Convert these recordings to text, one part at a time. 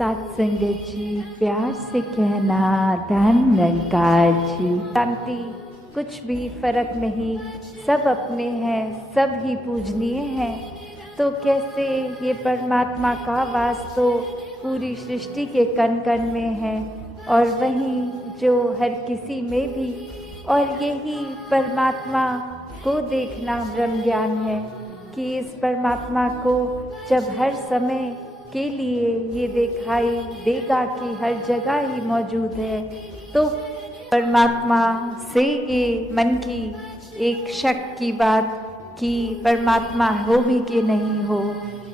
सत्संगत जी, प्यार से कहना धन निरंकार जी। शांति कुछ भी फर्क नहीं, सब अपने हैं, सब ही पूजनीय हैं। तो कैसे ये परमात्मा का वास तो पूरी सृष्टि के कण कण में है और वहीं जो हर किसी में भी, और यही परमात्मा को देखना ब्रह्म ज्ञान है कि इस परमात्मा को जब हर समय के लिए ये दिखाई देगा कि हर जगह ही मौजूद है, तो परमात्मा से ये मन की एक शक की बात कि परमात्मा हो भी कि नहीं हो,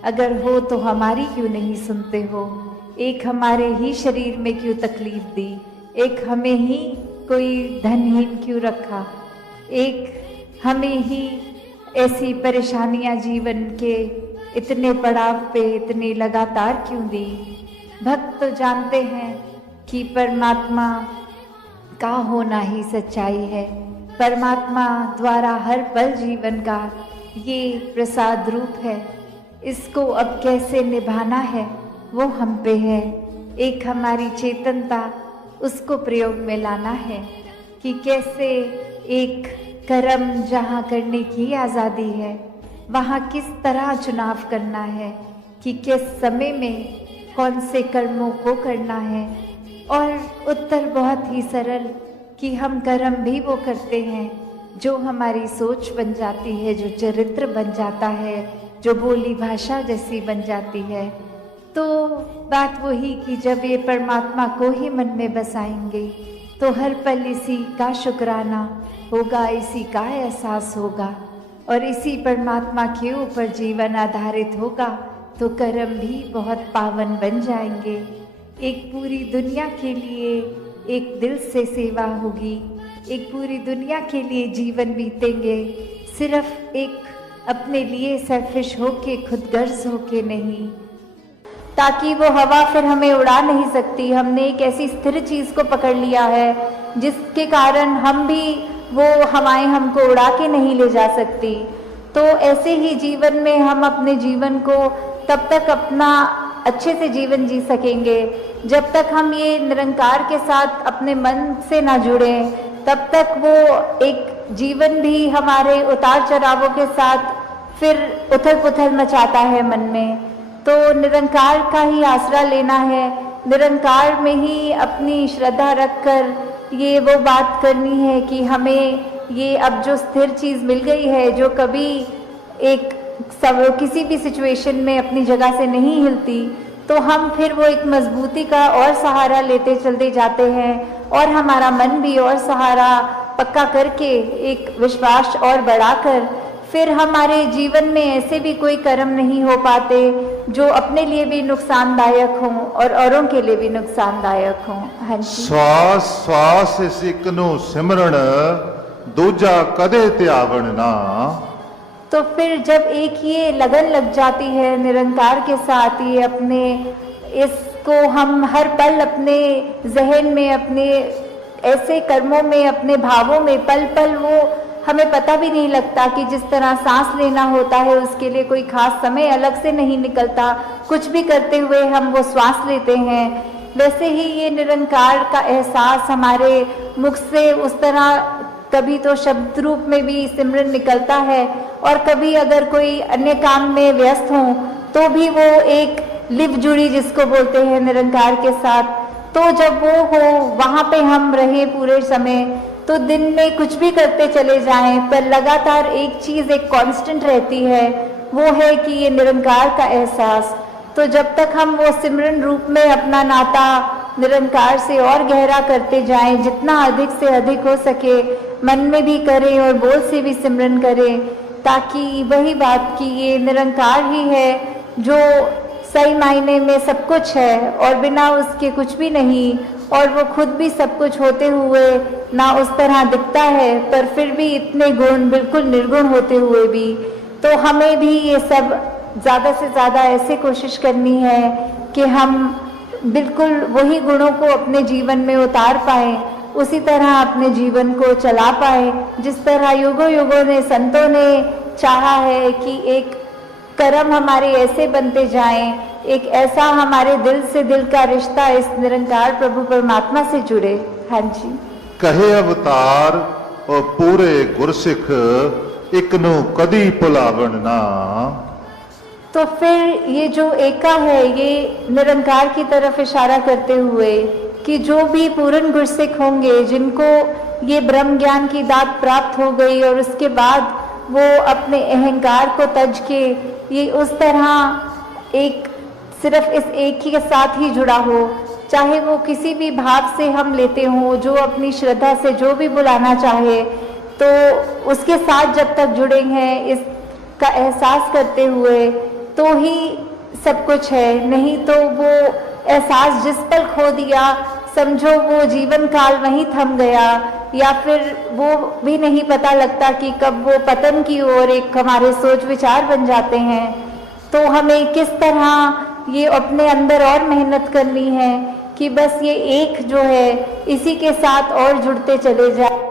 अगर हो तो हमारी क्यों नहीं सुनते हो, एक हमारे ही शरीर में क्यों तकलीफ दी, एक हमें ही कोई धनहीन क्यों रखा, एक हमें ही ऐसी परेशानियां जीवन के इतने पड़ाव पे इतने लगातार क्यों दी। भक्त तो जानते हैं कि परमात्मा का होना ही सच्चाई है, परमात्मा द्वारा हर पल जीवन का ये प्रसाद रूप है। इसको अब कैसे निभाना है वो हम पे है, एक हमारी चेतनता उसको प्रयोग में लाना है कि कैसे एक कर्म जहाँ करने की आज़ादी है वहाँ किस तरह चुनाव करना है कि किस समय में कौन से कर्मों को करना है। और उत्तर बहुत ही सरल कि हम कर्म भी वो करते हैं जो हमारी सोच बन जाती है, जो चरित्र बन जाता है, जो बोली भाषा जैसी बन जाती है। तो बात वही कि जब ये परमात्मा को ही मन में बसाएंगे तो हर पल इसी का शुक्राना होगा, इसी का एहसास होगा और इसी परमात्मा के ऊपर जीवन आधारित होगा, तो कर्म भी बहुत पावन बन जाएंगे। एक पूरी दुनिया के लिए एक दिल से सेवा होगी, एक पूरी दुनिया के लिए जीवन बीतेंगे, सिर्फ एक अपने लिए सेल्फिश होके, खुदगर्ज होके नहीं, ताकि वो हवा फिर हमें उड़ा नहीं सकती। हमने एक ऐसी स्थिर चीज़ को पकड़ लिया है जिसके कारण हम भी वो हवाएं हमको उड़ा के नहीं ले जा सकती। तो ऐसे ही जीवन में हम अपने जीवन को तब तक अपना अच्छे से जीवन जी सकेंगे जब तक हम ये निरंकार के साथ अपने मन से ना जुड़े, तब तक वो एक जीवन भी हमारे उतार चढ़ावों के साथ फिर उथल पुथल मचाता है मन में। तो निरंकार का ही आसरा लेना है, निरंकार में ही अपनी श्रद्धा रखकर ये वो बात करनी है कि हमें ये अब जो स्थिर चीज़ मिल गई है, जो कभी एक सब किसी भी सिचुएशन में अपनी जगह से नहीं हिलती, तो हम फिर वो एक मजबूती का और सहारा लेते चलते जाते हैं और हमारा मन भी और सहारा पक्का करके एक विश्वास और बढ़ाकर फिर हमारे जीवन में ऐसे भी कोई कर्म नहीं हो पाते जो अपने लिए भी नुकसानदायक हों और औरों के लिए भी नुकसानदायक हों। हाँ जी। श्वास श्वास सिक नु सिमरण दूजा कदे त्यावण ना। तो फिर जब एक ये लगन लग जाती है निरंकार के साथ, ये अपने इसको हम हर पल अपने जहन में, अपने ऐसे कर्मों में, अपने भावों में पल पल वो हमें पता भी नहीं लगता कि जिस तरह सांस लेना होता है उसके लिए कोई खास समय अलग से नहीं निकलता, कुछ भी करते हुए हम वो श्वास लेते हैं, वैसे ही ये निरंकार का एहसास हमारे मुख से उस तरह कभी तो शब्द रूप में भी सिमरन निकलता है और कभी अगर कोई अन्य काम में व्यस्त हो तो भी वो एक लिव जुड़ी जिसको बोलते हैं निरंकार के साथ। तो जब वो हो वहाँ पे हम रहे पूरे समय, तो दिन में कुछ भी करते चले जाएं पर लगातार एक चीज़ एक कांस्टेंट रहती है, वो है कि ये निरंकार का एहसास। तो जब तक हम वो सिमरन रूप में अपना नाता निरंकार से और गहरा करते जाएं, जितना अधिक से अधिक हो सके मन में भी करें और बोल से भी सिमरन करें, ताकि वही बात कि ये निरंकार ही है जो सही मायने में सब कुछ है और बिना उसके कुछ भी नहीं, और वो खुद भी सब कुछ होते हुए ना उस तरह दिखता है पर फिर भी इतने गुण बिल्कुल निर्गुण होते हुए भी। तो हमें भी ये सब ज़्यादा से ज़्यादा ऐसे कोशिश करनी है कि हम बिल्कुल वही गुणों को अपने जीवन में उतार पाएं, उसी तरह अपने जीवन को चला पाएं जिस तरह युगों युगों ने संतों ने चाहा है कि एक कर्म हमारे ऐसे बनते जाएं, एक ऐसा हमारे दिल से दिल का रिश्ता इस निरंकार प्रभु परमात्मा से जुड़े। हाँ जी। कहे अवतार और पूरे गुरसिख इकनु कदी भुलावन ना। तो फिर ये जो एका है ये निरंकार की तरफ इशारा करते हुए कि जो भी पूर्ण गुरसिख होंगे, जिनको ये ब्रह्म ज्ञान की दात प्राप्त हो गई और उसके बाद वो अपने अहंकार को तज के ये उस तरह एक सिर्फ इस एक ही के साथ ही जुड़ा हो, चाहे वो किसी भी भाव से हम लेते हों, जो अपनी श्रद्धा से जो भी बुलाना चाहे, तो उसके साथ जब तक जुड़े हैं इसका एहसास करते हुए तो ही सब कुछ है। नहीं तो वो एहसास जिस पल खो दिया, समझो वो जीवन काल वहीं थम गया, या फिर वो भी नहीं पता लगता कि कब वो पतन की ओर एक हमारे सोच विचार बन जाते हैं। तो हमें किस तरह ये अपने अंदर और मेहनत करनी है कि बस ये एक जो है इसी के साथ और जुड़ते चले जाए।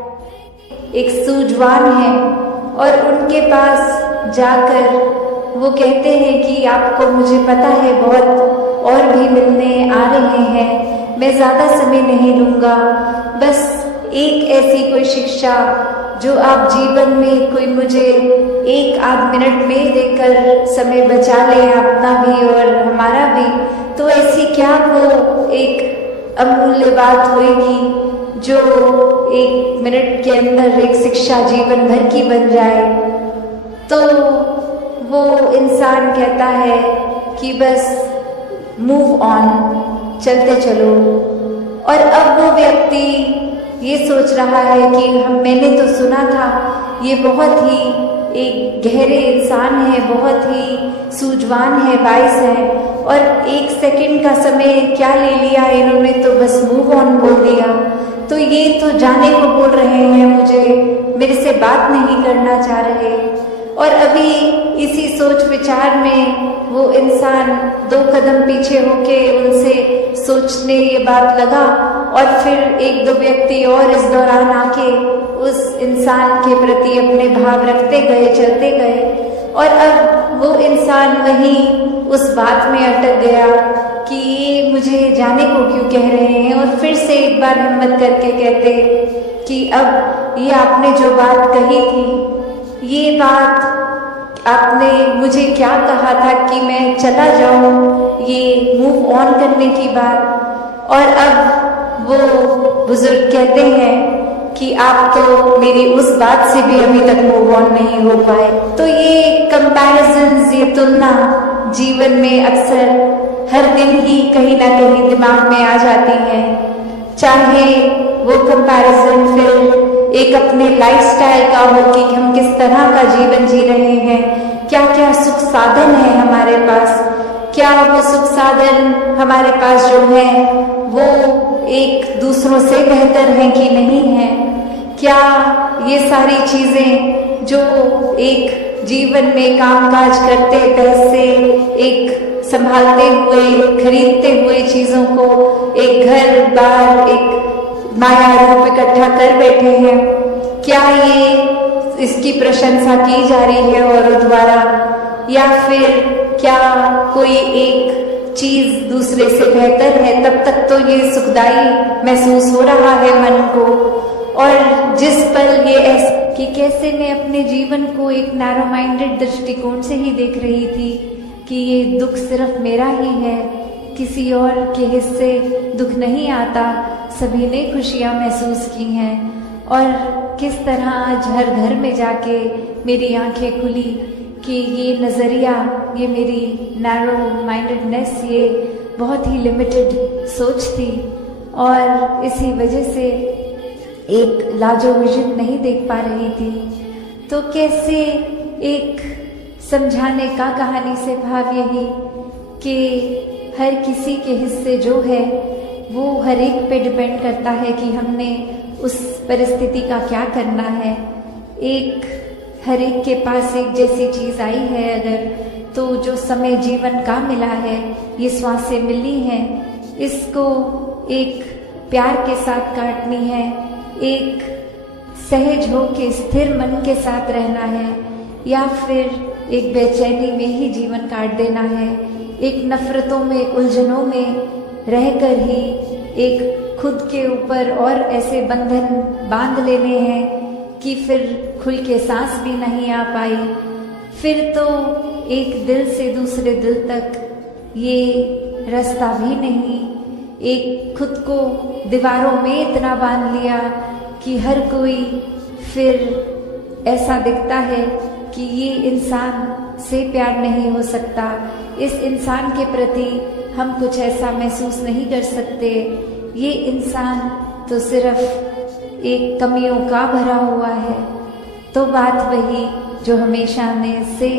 एक सूझवान है और उनके पास जाकर वो कहते हैं कि आपको मुझे पता है बहुत और भी मिलने आ रहे हैं, मैं ज़्यादा समय नहीं लूँगा, बस एक ऐसी कोई शिक्षा जो आप जीवन में कोई मुझे एक आध मिनट में देकर समय बचा लें, अपना भी और हमारा भी। तो ऐसी क्या वो एक अमूल्य बात होगी जो एक मिनट के अंदर एक शिक्षा जीवन भर की बन जाए। तो वो इंसान कहता है कि बस मूव ऑन, चलते चलो। और अब वो व्यक्ति ये सोच रहा है कि मैंने तो सुना था ये बहुत ही एक गहरे इंसान है, बहुत ही सूझवान है, वाइस है, और एक सेकंड का समय क्या ले लिया इन्होंने, तो बस मूव ऑन बोल दिया। तो ये तो जाने को बोल रहे हैं मुझे, मेरे से बात नहीं करना चाह रहे। और अभी इसी सोच विचार में वो इंसान 2 कदम पीछे होके उनसे सोचने ये बात लगा, और फिर 1-2 व्यक्ति और इस दौरान आके उस इंसान के प्रति अपने भाव रखते गए, चलते गए। और अब वो इंसान वहीं उस बात में अटक गया कि ये मुझे जाने को क्यों कह रहे हैं, और फिर से एक बार हिम्मत करके कहते कि अब ये आपने जो बात कही थी, ये बात आपने मुझे क्या कहा था कि मैं चला जाऊं, ये मूव ऑन करने की बात। और अब वो बुजुर्ग कहते हैं कि आप तो मेरी उस बात से भी अभी तक मूव ऑन नहीं हो पाए। तो ये कंपैरिजंस, ये तुलना जीवन में अक्सर हर दिन ही कहीं ना कहीं दिमाग में आ जाती है। चाहे वो कंपैरिजन फिर एक अपने लाइफस्टाइल का हो कि हम किस तरह का जीवन जी रहे हैं, क्या क्या सुख साधन है हमारे पास, क्या वो सुख साधन हमारे पास जो है वो एक दूसरों से बेहतर हैं कि नहीं है, क्या ये सारी चीजें जो एक जीवन में कामकाज करते, पैसे एक संभालते हुए, खरीदते हुए चीजों को, एक घर बार, एक माया रूप इकट्ठा कर बैठे हैं, क्या ये इसकी प्रशंसा की जा रही है औरों द्वारा, या फिर क्या कोई एक चीज दूसरे से बेहतर है, तब तक तो ये सुखदाई महसूस हो रहा है मन को। और जिस पल ये कि कैसे मैं अपने जीवन को एक नैरो माइंडेड दृष्टिकोण से ही देख रही थी कि ये दुख सिर्फ मेरा ही है, किसी और के हिस्से दुख नहीं आता, सभी ने खुशियाँ महसूस की हैं। और किस तरह आज हर घर में जाके मेरी आंखें खुली कि ये नज़रिया, ये मेरी नैरो माइंडेडनेस, ये बहुत ही लिमिटेड सोच थी, और इसी वजह से एक लाजो विजन नहीं देख पा रही थी। तो कैसे एक समझाने का कहानी से भाव यही कि हर किसी के हिस्से जो है वो हर एक पे डिपेंड करता है कि हमने उस परिस्थिति का क्या करना है। एक हर एक के पास एक जैसी चीज़ आई है अगर, तो जो समय जीवन का मिला है, ये श्वासें मिली हैं, इसको एक प्यार के साथ काटनी है, एक सहज हो के स्थिर मन के साथ रहना है, या फिर एक बेचैनी में ही जीवन काट देना है। एक नफरतों में, उलझनों में रहकर ही एक खुद के ऊपर और ऐसे बंधन बांध लेने हैं कि फिर खुल के सांस भी नहीं आ पाई। फिर तो एक दिल से दूसरे दिल तक ये रास्ता भी नहीं। एक खुद को दीवारों में इतना बांध लिया कि हर कोई फिर ऐसा दिखता है कि ये इंसान से प्यार नहीं हो सकता, इस इंसान के प्रति हम कुछ ऐसा महसूस नहीं कर सकते, ये इंसान तो सिर्फ एक कमियों का भरा हुआ है। तो बात वही जो हमेशा से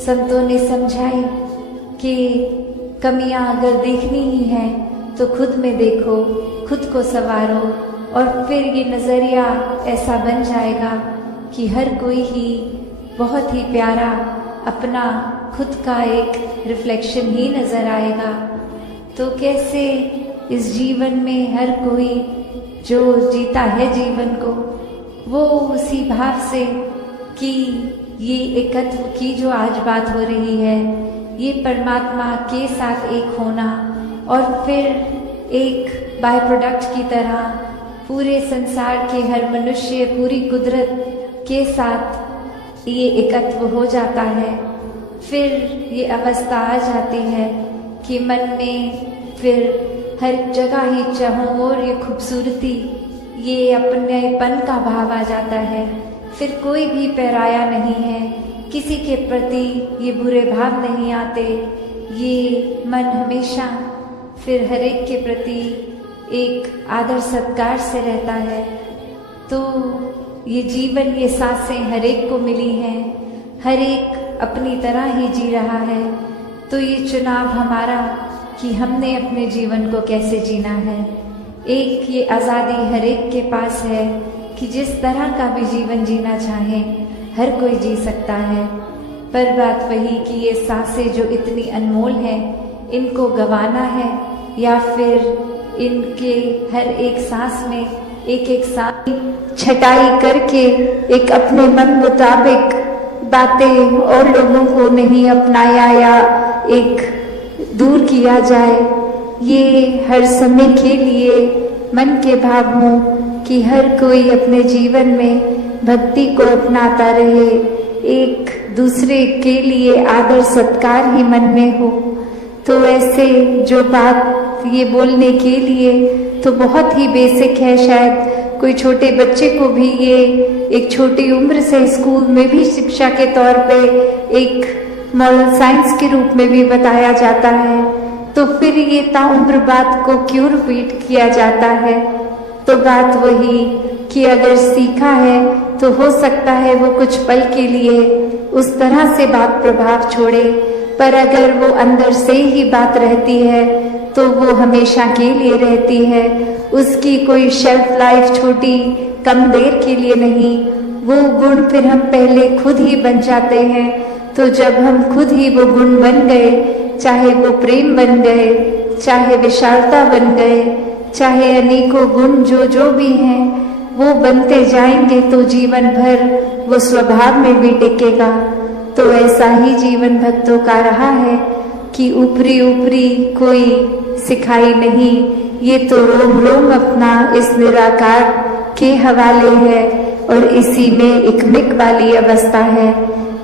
संतों ने समझाई कि कमियां अगर देखनी ही है तो खुद में देखो, खुद को संवारो, और फिर ये नज़रिया ऐसा बन जाएगा कि हर कोई ही बहुत ही प्यारा अपना खुद का एक रिफ्लेक्शन ही नज़र आएगा। तो कैसे इस जीवन में हर कोई जो जीता है जीवन को, वो उसी भाव से कि ये एकत्व की जो आज बात हो रही है, ये परमात्मा के साथ एक होना, और फिर एक बाय प्रोडक्ट की तरह पूरे संसार के हर मनुष्य, पूरी कुदरत के साथ ये एकत्व हो जाता है। फिर ये अवस्था आ जाती है कि मन में फिर हर जगह ही चाहों और ये खूबसूरती, ये अपनेपन का भाव आ जाता है। फिर कोई भी पराया नहीं है, किसी के प्रति ये बुरे भाव नहीं आते। ये मन हमेशा फिर हर एक के प्रति एक आदर सत्कार से रहता है। तो ये जीवन, ये सांसें हर एक को मिली हैं, हर एक अपनी तरह ही जी रहा है। तो ये चुनाव हमारा कि हमने अपने जीवन को कैसे जीना है। एक ये आज़ादी हर एक के पास है कि जिस तरह का भी जीवन जीना चाहे हर कोई जी सकता है। पर बात वही कि ये सांसें जो इतनी अनमोल हैं, इनको गंवाना है या फिर इनके हर एक सांस में एक एक सांस छटाई करके एक अपने मन मुताबिक बातें और लोगों को नहीं अपनाया या एक दूर किया जाए। ये हर समय के लिए मन के भाव हों कि हर कोई अपने जीवन में भक्ति को अपनाता रहे, एक दूसरे के लिए आदर सत्कार ही मन में हो। तो ऐसे जो बात ये बोलने के लिए तो बहुत ही बेसिक है, शायद कोई छोटे बच्चे को भी ये एक छोटी उम्र से स्कूल में भी शिक्षा के तौर पे एक मॉरल साइंस के रूप में भी बताया जाता है, तो फिर ये ताउम्र बात को क्यों रिपीट किया जाता है। तो बात वही कि अगर सीखा है तो हो सकता है वो कुछ पल के लिए उस तरह से बात प्रभाव छोड़े, पर अगर वो अंदर से ही बात रहती है तो वो हमेशा के लिए रहती है। उसकी कोई शेल्फ लाइफ छोटी कम देर के लिए नहीं। वो गुण फिर हम पहले खुद ही बन जाते हैं। तो जब हम खुद ही वो गुण बन गए, चाहे वो प्रेम बन गए, चाहे विशालता बन गए, चाहे अनेकों गुण जो भी हैं, वो बनते जाएंगे तो जीवन भर वो स्वभाव में भी टिकेगा। तो ऐसा ही जीवन भक्तों का रहा है कि ऊपरी ऊपरी कोई सिखाई नहीं, ये तो रोम रोम अपना इस निराकार के हवाले है और इसी में एक मिक वाली अवस्था है।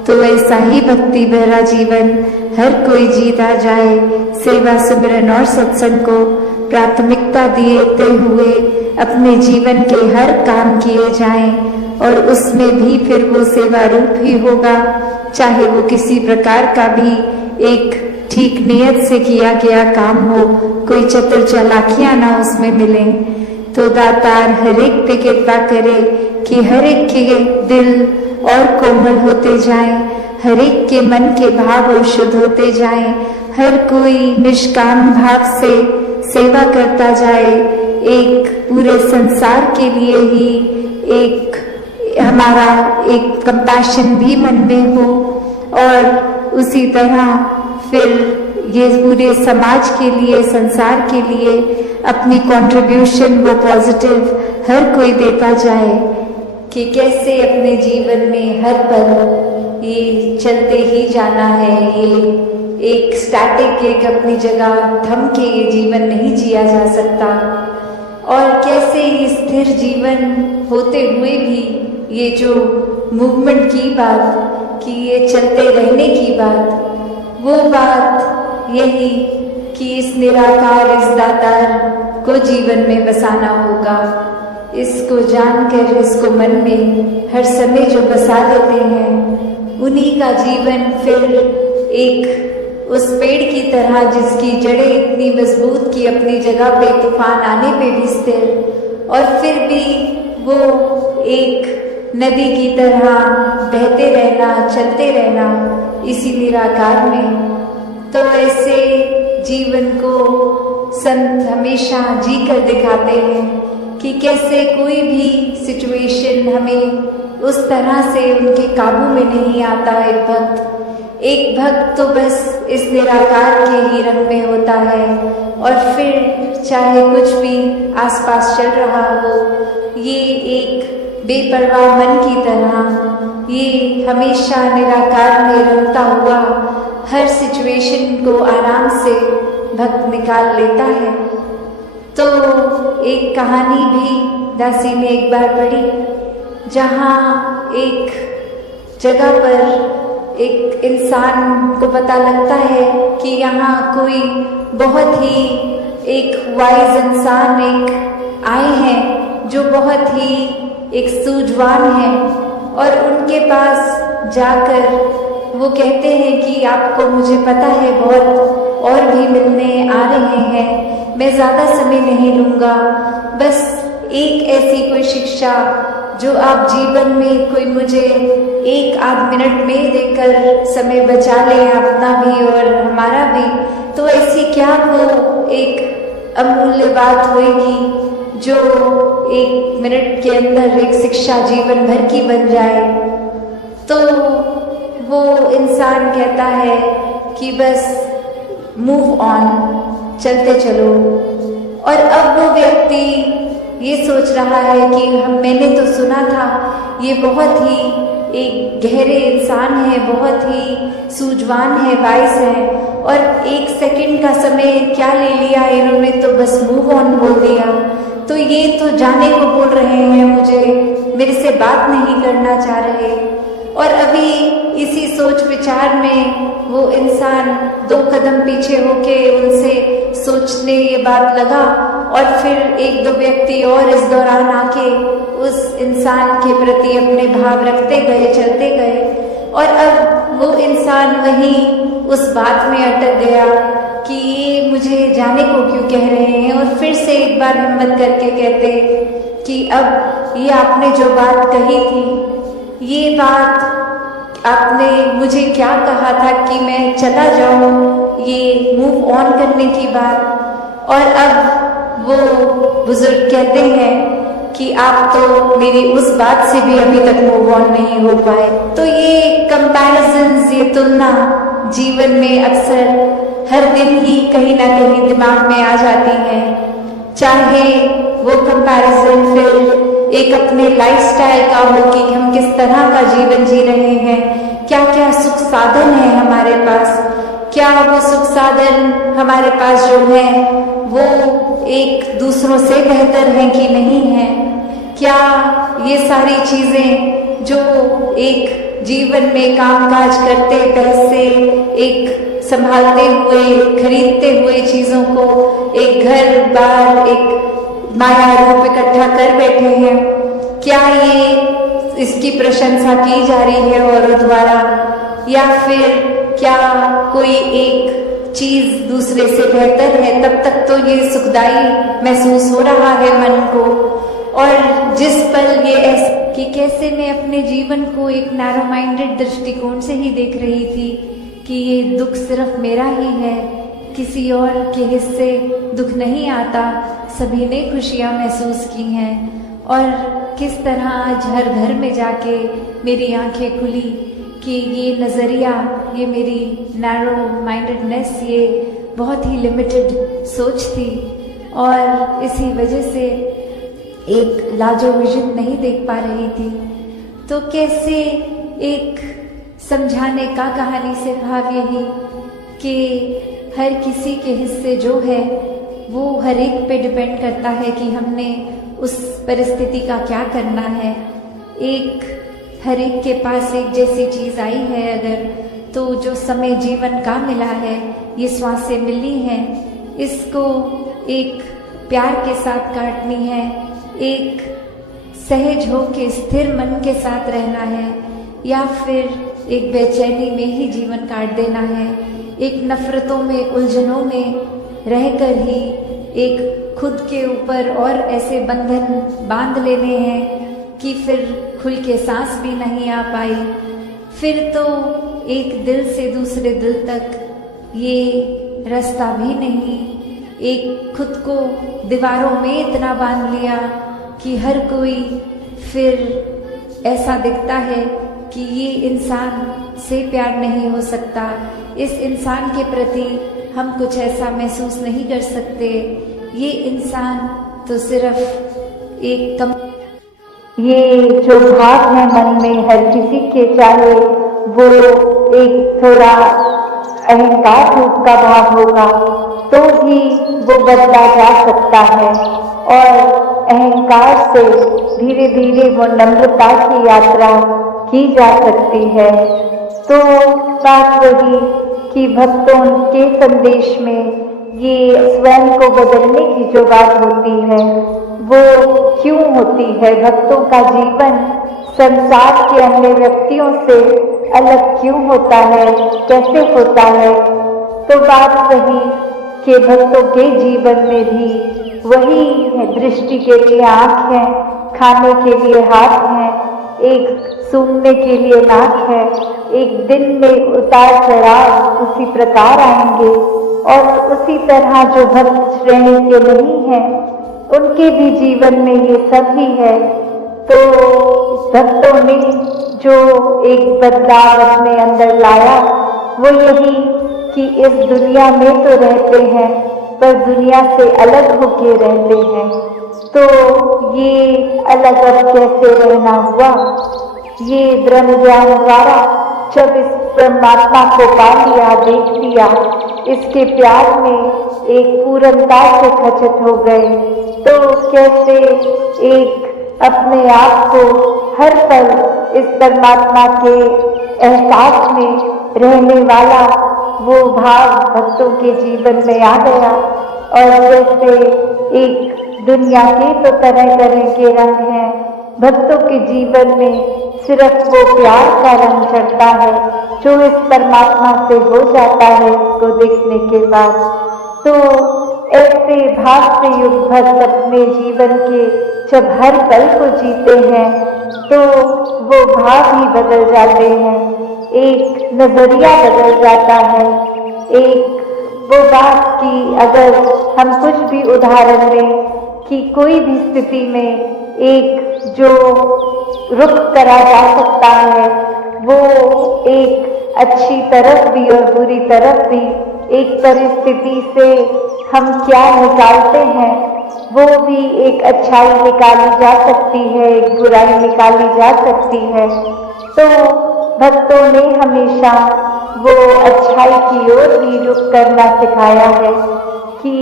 तो ऐसा ही भक्ति भरा जीवन हर कोई जीता जाए, सेवा सिमरन और सत्संग को प्राथमिकता देते हुए अपने जीवन के हर काम किए जाएं, और उसमें भी फिर वो सेवा रूप ही होगा, चाहे वो किसी प्रकार का भी एक ठीक नियत से किया गया काम हो, कोई चतुर चालाकियां ना उसमें मिले। तो दातार हर एक पे कृपा करे कि हर एक के दिल और कोमल होते जाएं, हर एक के मन के भाव शुद्ध होते जाएं, हर कोई निष्काम भाव से सेवा करता जाए, एक पूरे संसार के लिए ही एक हमारा एक कंपैशन भी मन में हो, और उसी तरह फिर ये पूरे समाज के लिए, संसार के लिए अपनी कंट्रीब्यूशन वो पॉजिटिव हर कोई देता जाए कि कैसे अपने जीवन में हर पल ये चलते ही जाना है, ये एक स्टैटिक, एक अपनी जगह थम के ये जीवन नहीं जिया जा सकता। और कैसे ये स्थिर जीवन होते हुए भी ये जो मूवमेंट की बात, कि ये चलते रहने की बात, वो बात यही कि इस निराकार, इस दातार को जीवन में बसाना होगा। इसको जानकर, इसको मन में हर समय जो बसा लेते हैं, उन्हीं का जीवन फिर एक उस पेड़ की तरह जिसकी जड़ें इतनी मजबूत कि अपनी जगह पे तूफान आने पे भी स्थिर, और फिर भी वो एक नदी की तरह बहते रहना, चलते रहना इसी निराकार में। तो ऐसे जीवन को संत हमेशा जी कर दिखाते हैं कि कैसे कोई भी सिचुएशन हमें उस तरह से उनके काबू में नहीं आता। एक भक्त तो बस इस निराकार के ही रंग में होता है, और फिर चाहे कुछ भी आसपास चल रहा हो, ये एक बेपरवाह मन की तरह ये हमेशा निराकार में रमता हुआ हर सिचुएशन को आराम से भक्त निकाल लेता है। तो एक कहानी भी दासी ने एक बार पढ़ी, जहाँ एक जगह पर एक इंसान को पता लगता है कि यहाँ कोई बहुत ही एक वाइज इंसान एक आए हैं जो बहुत ही एक सूझवान है, और उनके पास जाकर वो कहते हैं कि आपको मुझे पता है बहुत और भी मिलने आ रहे हैं, मैं ज़्यादा समय नहीं लूँगा, बस एक ऐसी कोई शिक्षा जो आप जीवन में कोई मुझे 1-8 मिनट में देकर समय बचा लें, अपना भी और हमारा भी। तो ऐसी क्या वो एक अमूल्य बात होगी जो 1 मिनट के अंदर एक शिक्षा जीवन भर की बन जाए। तो वो इंसान कहता है कि बस मूव ऑन, चलते चलो। और अब वो व्यक्ति ये सोच रहा है कि मैंने तो सुना था ये बहुत ही एक गहरे इंसान है, बहुत ही सूझवान है, वाइस है, और 1 सेकंड का समय क्या ले लिया इन्होंने, तो बस मूव ऑन बोल दिया। तो ये तो जाने को बोल रहे हैं मुझे, मेरे से बात नहीं करना चाह रहे। और अभी इसी सोच विचार में वो इंसान 2 कदम पीछे होके उनसे सोचने ये बात लगा, और फिर 1-2 व्यक्ति और इस दौरान आके उस इंसान के प्रति अपने भाव रखते गए, चलते गए। और अब वो इंसान वहीं उस बात में अटक गया कि ये मुझे जाने को क्यों कह रहे हैं, और फिर से एक बार हिम्मत करके कहते कि अब ये आपने जो बात कही थी, ये बात आपने मुझे क्या कहा था कि मैं चला जाऊं, ये मूव ऑन करने की बात। और अब वो बुजुर्ग कहते हैं कि आप तो मेरी उस बात से भी अभी तक मूव ऑन नहीं हो पाए। तो ये कंपैरिजन्स, ये तुलना जीवन में अक्सर हर दिन ही कहीं ना कहीं दिमाग में आ जाती है। चाहे वो कंपैरिजन फिर एक अपने लाइफस्टाइल का हो कि हम किस तरह का जीवन जी रहे हैं, क्या क्या सुख साधन है हमारे पास, क्या वो सुख साधन हमारे पास जो है वो एक दूसरों से बेहतर हैं कि नहीं है, क्या ये सारी चीजें जो एक जीवन में कामकाज करते, पैसे एक संभालते हुए, खरीदते हुए चीजों को, एक घर बार, एक माया रूप इकट्ठा कर बैठे हैं, क्या ये इसकी प्रशंसा की जा रही है औरों द्वारा, या फिर क्या कोई एक चीज दूसरे से बेहतर है, तब तक तो ये सुखदाई महसूस हो रहा है मन को। और जिस पल ये ऐसा कि कैसे मैं अपने जीवन को एक नैरो माइंडेड दृष्टिकोण से ही देख रही थी कि ये दुख सिर्फ मेरा ही है, किसी और के हिस्से दुख नहीं आता, सभी ने खुशियाँ महसूस की हैं। और किस तरह आज हर घर में जाके मेरी आंखें खुली कि ये नज़रिया, ये मेरी नैरो माइंडेडनेस, ये बहुत ही लिमिटेड सोच थी, और इसी वजह से एक लाजो विजन नहीं देख पा रही थी। तो कैसे एक समझाने का कहानी से भाव यही कि हर किसी के हिस्से जो है वो हर एक पे डिपेंड करता है कि हमने उस परिस्थिति का क्या करना है। हर एक के पास एक जैसी चीज़ आई है अगर, तो जो समय जीवन का मिला है, ये श्वासें मिली हैं, इसको एक प्यार के साथ काटनी है, एक सहज हो के स्थिर मन के साथ रहना है, या फिर एक बेचैनी में ही जीवन काट देना है, एक नफरतों में उलझनों में रहकर ही एक खुद के ऊपर और ऐसे बंधन बांध लेने हैं कि फिर खुल के सांस भी नहीं आ पाई। फिर तो एक दिल से दूसरे दिल तक ये रास्ता भी नहीं। एक खुद को दीवारों में इतना बांध लिया कि हर कोई फिर ऐसा दिखता है कि ये इंसान से प्यार नहीं हो सकता, इस इंसान के प्रति हम कुछ ऐसा महसूस नहीं कर सकते, ये इंसान तो सिर्फ एक ये जो भाव है मन में हर किसी के, चाहे वो एक थोड़ा अहंकार रूप का भाव होगा तो भी वो बदला जा सकता है, और अहंकार से धीरे धीरे वो नम्रता की यात्रा की जा सकती है। तो बात वही कि भक्तों के संदेश में ये स्वयं को बदलने की जो बात होती है वो क्यों होती है, भक्तों का जीवन संसार के अन्य व्यक्तियों से अलग क्यों होता है, कैसे होता है। तो बात वही कि भक्तों के जीवन में भी वही है, दृष्टि के लिए आँख है, खाने के लिए हाथ है, एक सूंघने के लिए नाक है, एक दिन में उतार चढ़ाव उसी प्रकार आएंगे, और उसी तरह जो भक्त श्रेणी के नहीं हैं उनके भी जीवन में ये सब ही है। तो भक्तों ने जो एक बदलाव अपने अंदर लाया वो यही कि इस दुनिया में तो रहते हैं पर दुनिया से अलग होके रहते हैं। तो ये अलग अब कैसे रहना हुआ, ये ब्रह्म ज्ञान द्वारा जब इस परमात्मा को पा लिया, देख लिया, इसके प्यार में एक पूर्णता से खचित हो गए, तो कैसे एक अपने आप को हर पल इस परमात्मा के एहसास में रहने वाला वो भाव भक्तों के जीवन में आ गया। और जैसे एक दुनिया के तो तरह तरह के रंग हैं, भक्तों के जीवन में सिर्फ वो प्यार का रंग चढ़ता है जो इस परमात्मा से हो जाता है इसको देखने के बाद। तो ऐसे भाव से युक्त भक्त अपने जीवन के जब हर पल को जीते हैं तो वो भाव ही बदल जाते हैं, एक नजरिया बदल जाता है। एक वो बात कि अगर हम कुछ भी उदाहरण लें कि कोई भी स्थिति में एक जो रुख करा जा सकता है वो एक अच्छी तरफ भी और बुरी तरफ भी, एक परिस्थिति से हम क्या निकालते हैं वो भी एक अच्छाई निकाली जा सकती है, एक बुराई निकाली जा सकती है। तो भक्तों ने हमेशा वो अच्छाई की ओर भी रुख करना सिखाया है कि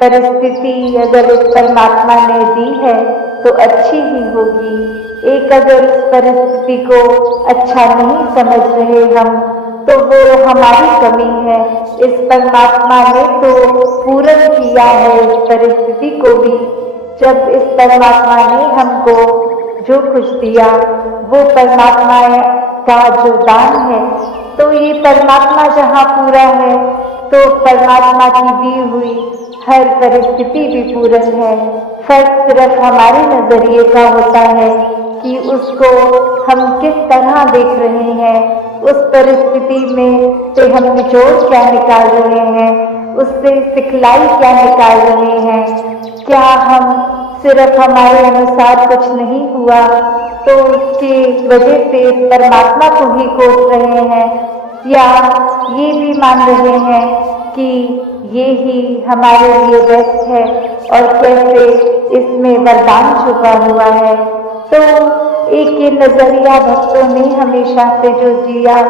परिस्थिति अगर इस परमात्मा ने दी है तो अच्छी ही होगी। एक अगर इस परिस्थिति को अच्छा नहीं समझ रहे हम तो वो हमारी कमी है, इस परमात्मा ने तो पूर्ण किया है इस परिस्थिति को भी। जब इस परमात्मा ने हमको जो कुछ दिया वो परमात्मा का जो दान है, तो ये परमात्मा जहाँ पूरा है तो परमात्मा की दी हुई हर परिस्थिति भी पूर्ण है। फर्क सिर्फ हमारे नजरिए का होता है कि उसको हम किस तरह देख रहे हैं, उस परिस्थिति में से हम निचोड़ क्या निकाल रहे हैं, उससे सिखलाई क्या निकाल रहे हैं। क्या हम सिर्फ हमारे अनुसार कुछ नहीं हुआ तो उसके वजह से परमात्मा को ही कोस रहे हैं, या ये भी मान रहे हैं कि ये ही हमारे लिए बेस्ट है और कैसे इसमें वरदान छुपा हुआ है। तो एक ये नजरिया भक्तों ने हमेशा से जो जिया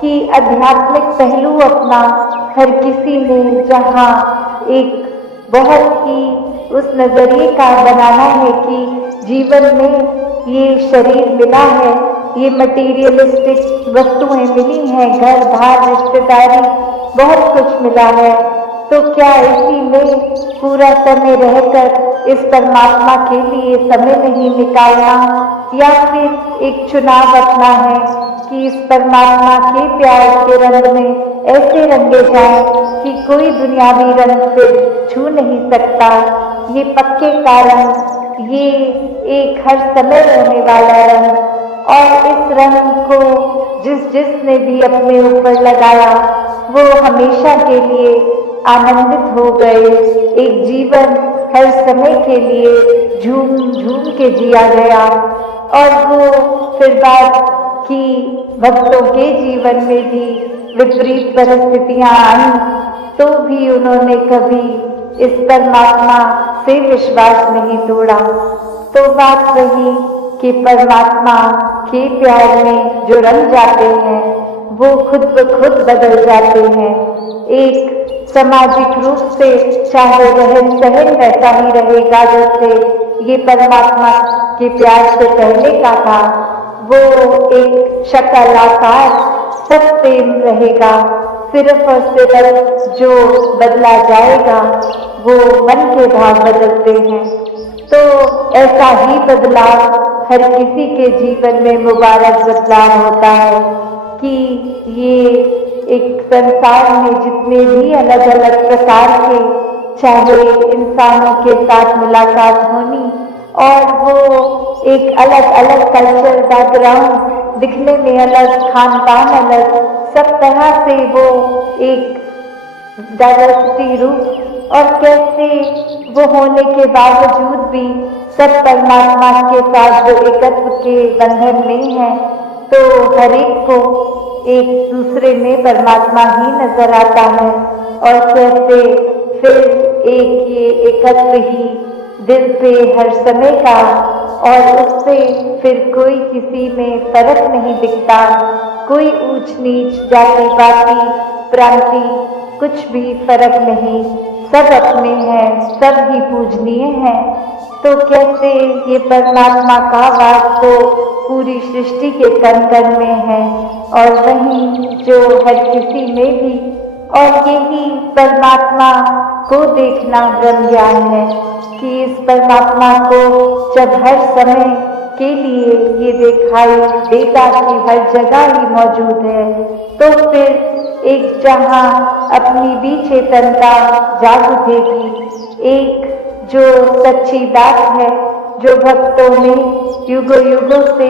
कि आध्यात्मिक पहलू अपना हर किसी ने जहाँ एक बहुत ही उस नजरिए का बनाना है कि जीवन में ये शरीर मिला है, ये मटेरियलिस्टिक वस्तुएं मिली हैं, घर बार रिश्तेदारी बहुत कुछ मिला है, तो क्या इसी में पूरा समय रहकर इस परमात्मा के लिए समय नहीं निकालना, या फिर एक चुनाव अपना है कि इस परमात्मा के प्यार के रंग में ऐसे रंगे जाए कि कोई दुनियावी रंग से छू नहीं सकता। ये पक्के का रंग, ये एक हर समय रहने वाला रंग, और इस रंग को जिसने भी अपने ऊपर लगाया वो हमेशा के लिए आनंदित हो गए। एक जीवन हर समय के लिए झूम झूम के जिया गया। और वो फिर बात की भक्तों के जीवन में भी विपरीत परिस्थितियां आई तो भी उन्होंने कभी इस परमात्मा से विश्वास नहीं तोड़ा। तो बात रही कि परमात्मा के प्यार में जो रंग जाते हैं वो खुद ब खुद बदल जाते हैं। एक सामाजिक रूप से चाहे रहन सहन वैसा ही रहेगा जैसे ये परमात्मा के प्यार से पहले का था, वो एक शक्ल आकार सब सेम रहेगा, सिर्फ और सिर्फ जो बदला जाएगा वो मन के भाव बदलते हैं। तो ऐसा ही बदलाव हर किसी के जीवन में मुबारक बदलाव होता है कि ये एक संसार में जितने भी अलग अलग प्रकार के चाहे इंसानों के साथ मुलाकात होनी और वो एक अलग अलग कल्चर बैकग्राउंड, दिखने में अलग, खान पान अलग, सब तरह से वो एक डाइवर्सिटी रूप और कैसे वो होने के बावजूद भी सब परमात्मा के साथ जो एकत्व के बंधन में है, तो हर एक को एक दूसरे में परमात्मा ही नजर आता है। और कैसे फिर एक ये एकत्व ही दिल पे हर समय का, और उससे फिर कोई किसी में फर्क नहीं दिखता, कोई ऊंच नीच जाति पाति प्रांति कुछ भी फर्क नहीं, सब अपने हैं, सब ही पूजनीय हैं। तो कैसे ये परमात्मा का वास तो पूरी सृष्टि के कण कण में है और वहीं जो हर किसी में भी, और यही परमात्मा को देखना ब्रह्म ज्ञान है कि इस परमात्मा को जब हर समय के लिए ये दिखाई देगा कि हर जगह ही मौजूद है, तो फिर एक जहाँ अपनी भी चेतनता जाग उठेगी, एक जो सच्ची बात है जो भक्तों ने युगों युगों से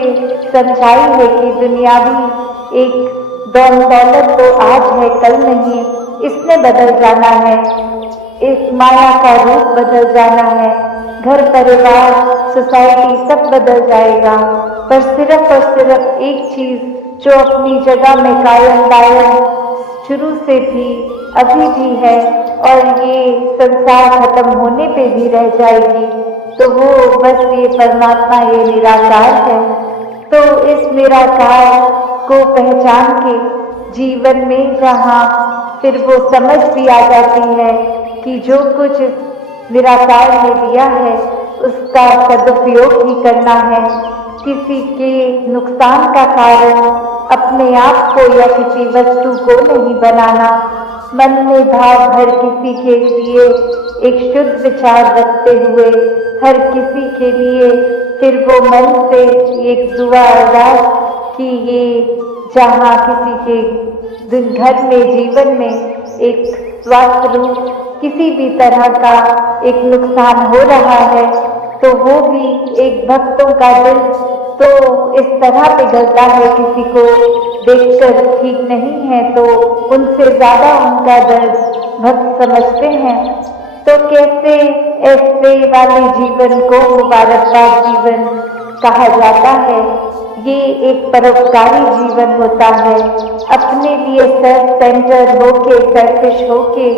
समझाई है कि दुनियावी एक दौलत तो आज है कल नहीं, इसने बदल जाना है, इस माया का रूप बदल जाना है, घर परिवार सोसाइटी सब बदल जाएगा, पर सिर्फ और सिर्फ एक चीज जो अपनी जगह में कायम दायम शुरू से थी अभी भी है और ये संसार खत्म होने पे भी रह जाएगी, तो वो बस ये परमात्मा, ये निराकार है। तो इस निराकार को पहचान के जीवन में जहाँ फिर वो समझ भी आ जाती है कि जो कुछ निराकार ने दिया है उसका सदुपयोग ही करना है, किसी के नुकसान का कारण अपने आप को या किसी वस्तु को नहीं बनाना, मन में भाव हर किसी के लिए एक शुद्ध विचार रखते हुए हर किसी के लिए फिर वो मन से एक दुआ अरदास कि ये जहाँ किसी के घर में जीवन में एक स्वास्थ्य रूप किसी भी तरह का एक नुकसान हो रहा है, तो वो भी एक भक्तों का दिल तो इस तरह पिघलता है, किसी को देखकर ठीक नहीं है तो उनसे ज्यादा उनका दर्द भक्त समझते हैं। तो कैसे ऐसे वाले जीवन को मुबारकबाद जीवन कहा जाता है। ये एक परोपकारी जीवन होता है, अपने लिए सेल्फ सेंटर्ड होके, सेल्फिश होके,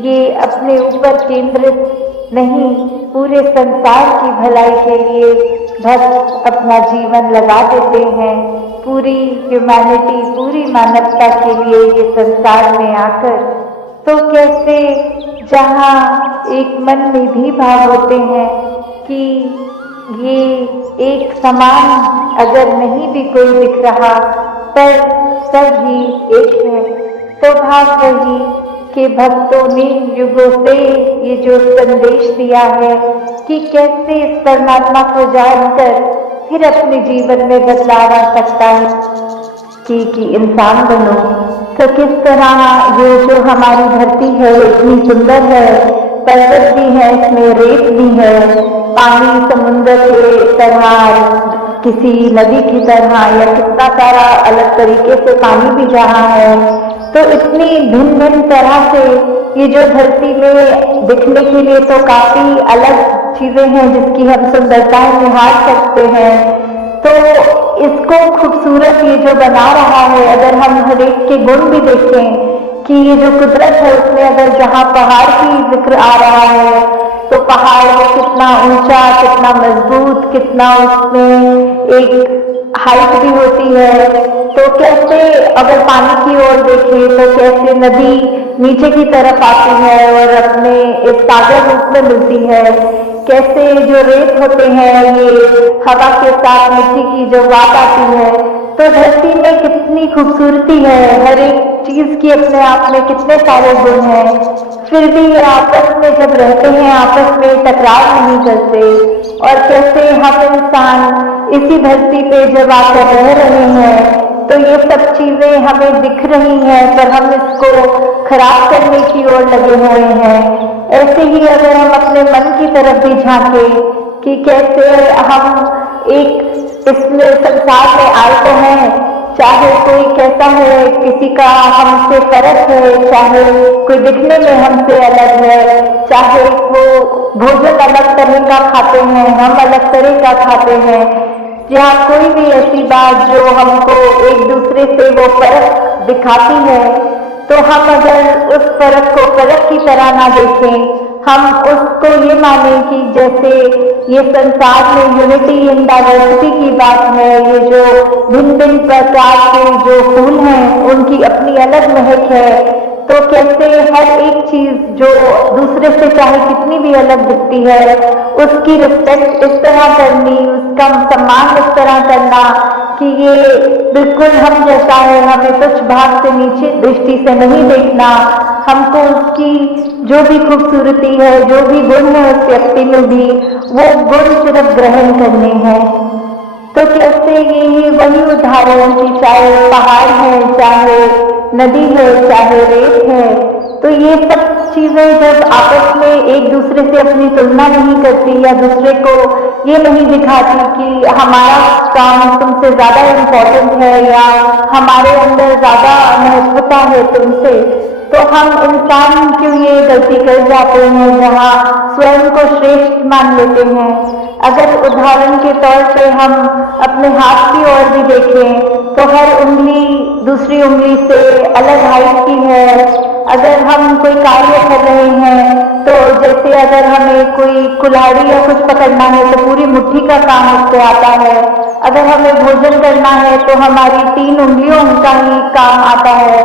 ये अपने ऊपर केंद्रित नहीं, पूरे संसार की भलाई के लिए भक्त अपना जीवन लगा देते हैं। पूरी ह्यूमैनिटी, पूरी मानवता के लिए ये संसार में आकर, तो कैसे जहाँ एक मन में भी भाव होते हैं कि ये एक समान अगर नहीं भी कोई दिख रहा पर सब ही एक है, तो भाव वही कि भक्तों ने युगों से ये जो संदेश दिया है कि कैसे इस परमात्मा को जानकर फिर अपने जीवन में बदलाव आ सकता है कि इंसान बनो। तो किस तरह ये जो हमारी धरती है इतनी सुंदर है, पर्वत भी है, इसमें रेत भी है, पानी समुद्र के तरह, किसी नदी की तरह, या कितना सारा अलग तरीके से पानी भी जहाँ है, तो इतनी भिन्न भिन्न तरह से ये जो धरती में दिखने के लिए तो काफी अलग चीजें हैं जिसकी हम सुंदरताएं निहार सकते हैं। तो इसको खूबसूरत ये जो बना रहा है, अगर हम हर एक के गुण भी देखें कि ये जो कुदरत है उसमें अगर जहाँ पहाड़ की जिक्र आ रहा है तो पहाड़ वो कितना ऊंचा, कितना मजबूत, कितना उसमें एक हाइट भी होती है। तो कैसे अगर पानी की ओर देखें तो कैसे नदी नीचे की तरफ आती है और अपने इस सागर रूप में मिलती है, कैसे जो रेत होते हैं ये हवा के साथ मिट्टी की जो बात आती है। तो धरती में कितनी खूबसूरती है, हर एक चीज की अपने आप में कितने सारे गुण हैं, फिर भी ये आपस में जब रहते हैं आपस में टकराव नहीं करते। और कैसे हम इंसान इसी धरती पे जब आकर रह रहे हैं तो ये सब चीजें हमें दिख रही हैं पर हम इसको खराब करने की ओर लगे हुए हैं। ऐसे ही अगर हम अपने मन की तरफ भी झांके कि कैसे हम एक इसमें संसार में आए तो हैं, चाहे कोई कैसा है, किसी का हमसे फर्क है, चाहे कोई दिखने में हमसे अलग है, चाहे वो भोजन अलग तरह का खाते हैं, हम अलग तरह का खाते हैं, या कोई भी ऐसी बात जो हमको एक दूसरे से वो फर्क दिखाती है, तो हम अगर उस फर्क को फर्क की तरह ना देखें, हम उसको ये माने कि जैसे ये संसार में यूनिटी इन डाइवर्सिटी की बात है, ये जो भिन्न भिन्न प्रकार के जो फूल हैं उनकी अपनी अलग महक है, तो कैसे हर एक चीज जो दूसरे से चाहे कितनी भी अलग दिखती है उसकी रिस्पेक्ट इस तरह करनी, उसका सम्मान इस तरह करना कि ये बिल्कुल हम जैसा है, हमें तुच्छ भाव से नीचे दृष्टि से नहीं देखना, हमको उसकी जो भी खूबसूरती है, जो भी गुण है उस व्यक्ति में भी वो गुण सिर्फ ग्रहण करने हैं। तो कैसे ये वही उदाहरण कि चाहे पहाड़ है, चाहे नदी है, चाहे रेत है, तो ये सब चीजें जब आपस में एक दूसरे से अपनी तुलना नहीं करती या दूसरे को ये नहीं दिखाती कि हमारा काम तुमसे ज्यादा इम्पोर्टेंट है या हमारे अंदर ज्यादा महत्वता है तुमसे, तो हम इंसान क्यों ये गलती कर जाते हैं जहाँ स्वयं को श्रेष्ठ मान लेते हैं। अगर उदाहरण के तौर पे हम अपने हाथ की ओर भी देखें तो हर उंगली दूसरी उंगली से अलग हाइट की है। अगर हम कोई कार्य कर रहे हैं तो जैसे अगर हमें कोई कुल्हाड़ी या कुछ पकड़ना है तो पूरी मुट्ठी का काम उससे आता है, अगर हमें भोजन करना है तो हमारी 3 उंगलियों का ही काम आता है,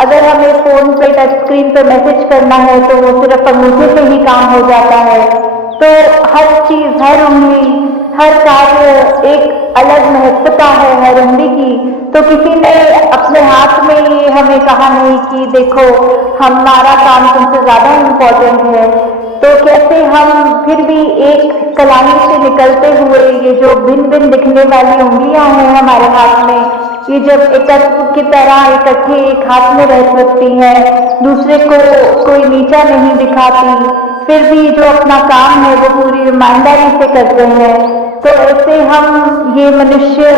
अगर हमें फोन पे टच स्क्रीन पे मैसेज करना है तो वो सिर्फ अंगूठे से ही काम हो जाता है। तो हर चीज, हर उंगली, हर कार्य एक अलग महत्वता है हर उंगली की। तो किसी ने अपने हाथ में ये हमें कहा नहीं कि देखो हमारा काम तुमसे ज्यादा इम्पोर्टेंट है। तो कैसे हम फिर भी एक कलाई से निकलते हुए ये जो भिन्न भिन्न दिखने वाली उंगलियां हैं हमारे हाथ में, ये जब एकत्व की तरह इकट्ठे एक हाथ में रह सकती हैं, दूसरे को कोई नीचा नहीं दिखाती, फिर भी जो अपना काम है वो पूरी ईमानदारी से करते हैं। तो ऐसे हम ये मनुष्य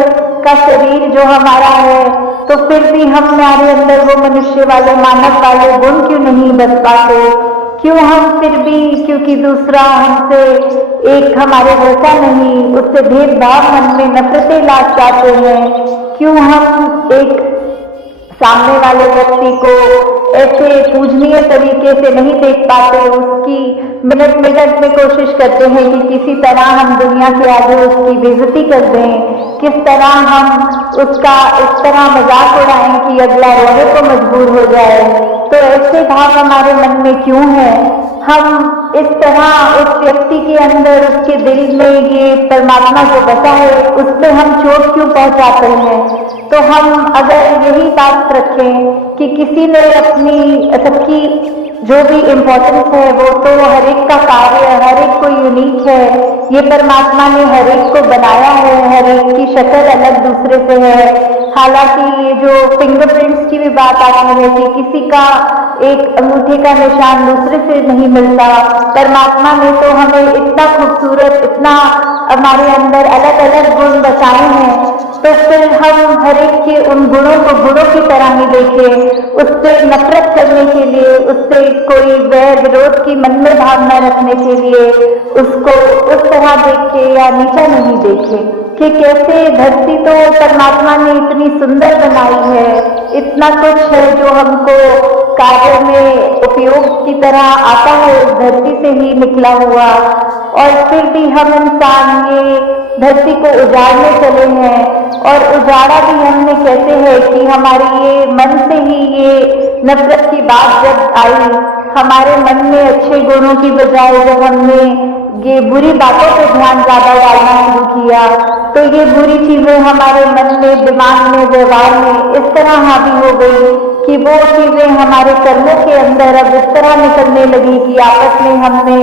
का शरीर जो हमारा है, तो फिर भी हमारे अंदर वो मनुष्य वाले मानव वाले गुण क्यों नहीं बच पाते? क्यों हम फिर भी, क्योंकि दूसरा हमसे एक हमारे जैसा नहीं, उससे भेदभाव मन में नफरतें ला जाते हैं? क्यों हम एक सामने वाले व्यक्ति को ऐसे पूजनीय तरीके से नहीं देख पाते, उसकी मिनट मिनट में कोशिश करते हैं कि किसी तरह हम दुनिया के आगे उसकी बेइज्जती कर दें, किस तरह हम उसका इस तरह मजाक उड़ाएं कि अगला रोने को मजबूर हो जाए। तो ऐसे भाव हमारे मन में क्यों है? हम इस तरह उस व्यक्ति के अंदर, उसके दिल में ये परमात्मा जो बसा है, उसमें हम चोट क्यों पहुंचाते हैं? तो हम अगर यही बात रखें कि किसी ने अपनी सबकी जो भी इम्पोर्टेंस है वो तो हर एक का कार्य, हर एक को यूनिक है, ये परमात्मा ने हर एक को बनाया है, हर एक की शक्ल अलग दूसरे से है। हालांकि ये जो फिंगरप्रिंट्स की भी बात आती है कि किसी का एक अंगूठे का निशान दूसरे से नहीं मिलता, परमात्मा ने तो हमें इतना खूबसूरत, इतना हमारे अंदर अलग अलग गुण बसाए हैं, तो फिर हम हर एक के उन गुणों को गुणों की तरह ही देखें, उससे नफरत करने के लिए, उससे कोई वैर विरोध की मन में भावना रखने के लिए उसको उस तरह देखे या नीचा नहीं देखे कि कैसे धरती तो परमात्मा ने इतनी सुंदर बनाई है, इतना कुछ है जो हमको कार्य में उपयोग की तरह आता है उस धरती से ही निकला हुआ, और फिर भी हम इंसान ये धरती को उजाड़ने चले हैं। और उजाड़ा भी हमने कैसे है कि हमारी ये मन से ही ये नफरत की बात जब आई, हमारे मन में अच्छे गुणों की बजाय जब हमने ये बुरी बातों पे ध्यान ज्यादा डालना शुरू किया, तो ये बुरी चीजें हमारे मन में, दिमाग में, व्यवहार में इस तरह हावी हो गई कि वो चीजें हमारे कर्मों के अंदर अब इस तरह निकलने लगी कि आपस में हमने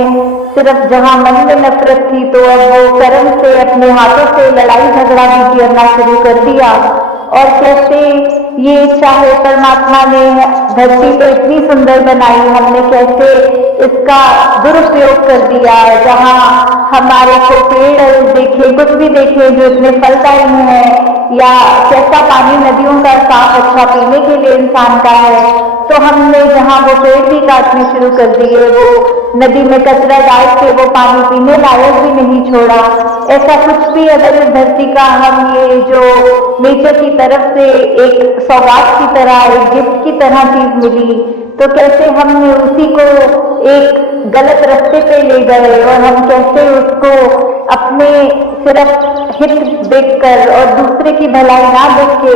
सिर्फ जहां मन में नफरत थी तो अब वो कर्म से, अपने हाथों से लड़ाई झगड़ा भी करना शुरू कर दिया। और कैसे ये चाहे परमात्मा ने धरती तो इतनी सुंदर बनाई, हमने कैसे इसका दुरुपयोग कर दिया, जहां हमारे को पेड़ देखे, कुछ भी देखे जो इतने फलदायी हैं, या कैसा पानी नदियों का साफ अच्छा पीने के लिए इंसान का है, तो हमने जहां वो पेड़ भी काटने शुरू कर दिए, वो नदी में कचरा डाल के वो पानी पीने लायक भी नहीं छोड़ा। ऐसा कुछ भी अगर इस धरती का हम ये जो नेचर की तरफ से एक सौगात की तरह, एक गिफ्ट की तरह चीज मिली, तो कैसे हमने उसी को एक गलत रास्ते पे ले गए और हम कैसे उसको अपने सिर्फ हित देखकर और दूसरे की भलाई ना देख के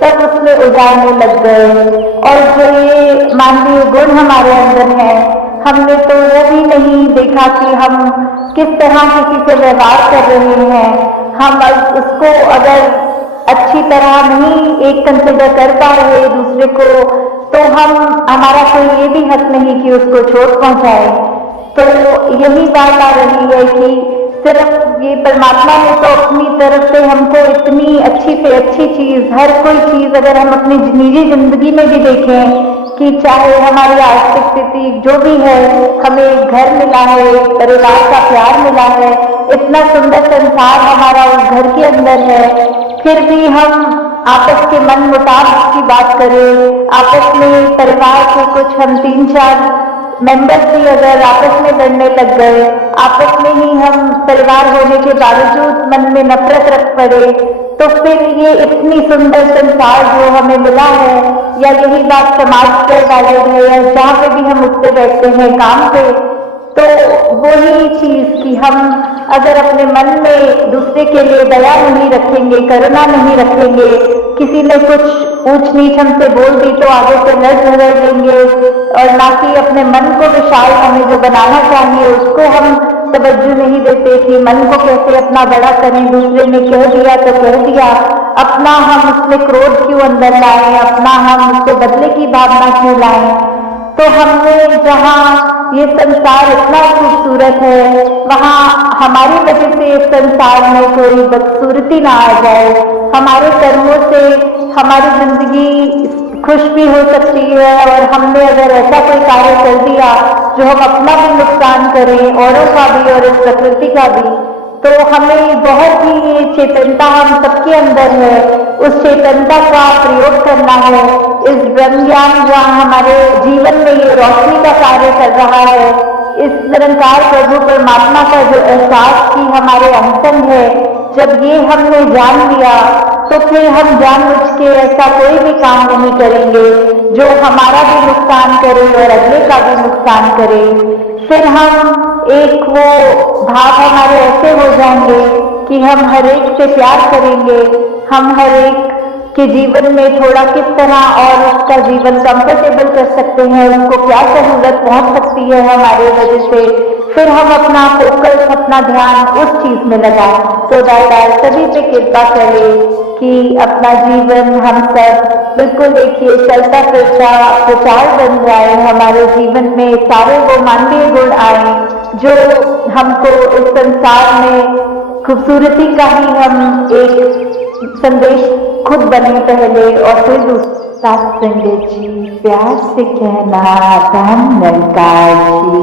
सब उसमें उजाड़ने लग गए। और जो ये मानवीय गुण हमारे अंदर है, हमने तो वो भी नहीं देखा कि हम किस तरह किसी से व्यवहार कर रहे हैं। हम उसको अगर अच्छी तरह नहीं एक कंसिडर कर पा रहे दूसरे को, तो हमारा कोई ये भी हक नहीं कि उसको चोट पहुंचाए। तो यही बात आ रही है कि सिर्फ ये परमात्मा ने तो अपनी तरफ से हमको इतनी अच्छी से अच्छी चीज, हर कोई चीज अगर हम अपनी निजी जिंदगी में भी देखें कि चाहे हमारी आर्थिक स्थिति जो भी है, हमें घर मिला है, परिवार का प्यार मिला है, इतना सुंदर संसार हमारा उस घर के अंदर है, फिर भी हम आपस के मन मुटाव की बात करें, आपस में परिवार के कुछ हम 3-4 मेंबर्स भी अगर आपस में लड़ने लग गए, आपस में ही हम परिवार होने के बावजूद मन में नफरत रख पड़े, तो फिर ये इतनी सुंदर संसार जो हमें मिला है, या यही बात समाज के वाले है, या जहाँ पे भी हम उठते बैठते हैं काम पे, तो वही चीज कि हम अगर अपने मन में दूसरे के लिए दया नहीं रखेंगे, करुणा नहीं रखेंगे, किसी ने कुछ ऊंच नीच हमसे बोल दी तो आगे से लड़ झगड़ देंगे, और ना कि अपने मन को विशाल हमें जो बनाना चाहिए उसको हम तवज्जो नहीं देते कि मन को कैसे अपना बड़ा करें, दूसरे ने कह दिया तो कह दिया, अपना हम उसमें क्रोध क्यों अंदर लाएं, अपना हम उससे बदले की भावना क्यों लाएं। तो हमने जहाँ ये संसार इतना खूबसूरत है, वहाँ हमारी वजह से इस संसार में कोई बदसूरती ना आ जाए, हमारे कर्मों से हमारी जिंदगी खुश भी हो सकती है, और हमने अगर ऐसा कोई कार्य कर दिया जो हम अपना भी नुकसान करें, औरों का भी और इस प्रकृति का भी, तो हमें बहुत ही ये चेतनता हम सबके अंदर है, उस चेतनता का प्रयोग करना है। इस ब्रह्म ज्ञान जहाँ हमारे जीवन में ये रोशनी का कार्य कर रहा है, इस निरंकार प्रभु परमात्मा का जो एहसास की हमारे अंतन है, जब ये हमने जान लिया तो फिर हम जानबूझ के ऐसा कोई भी काम नहीं करेंगे जो हमारा भी नुकसान करे और अगले का भी नुकसान करे। फिर हम एक वो भाव हमारे ऐसे हो जाएंगे कि हम हर एक से प्यार करेंगे, हम हर एक के जीवन में थोड़ा किस तरह और उसका जीवन कंफर्टेबल कर सकते हैं, उसको क्या सहूलत पहुंच सकती है हमारे वजह से, फिर हम अपना फोकस अपना ध्यान उस चीज में लगाएं। तो दादा सभी पे कृपा करे कि अपना जीवन हम सब बिल्कुल देखिए चलता प्रचार बन जाए, हमारे जीवन में सारे वो मानवीय गुण आए जो हमको इस संसार में खूबसूरती का ही हम एक संदेश खुद बने पहले और फिर दूसरा। सत्संग जी प्यार से कहना धन्यकार जी।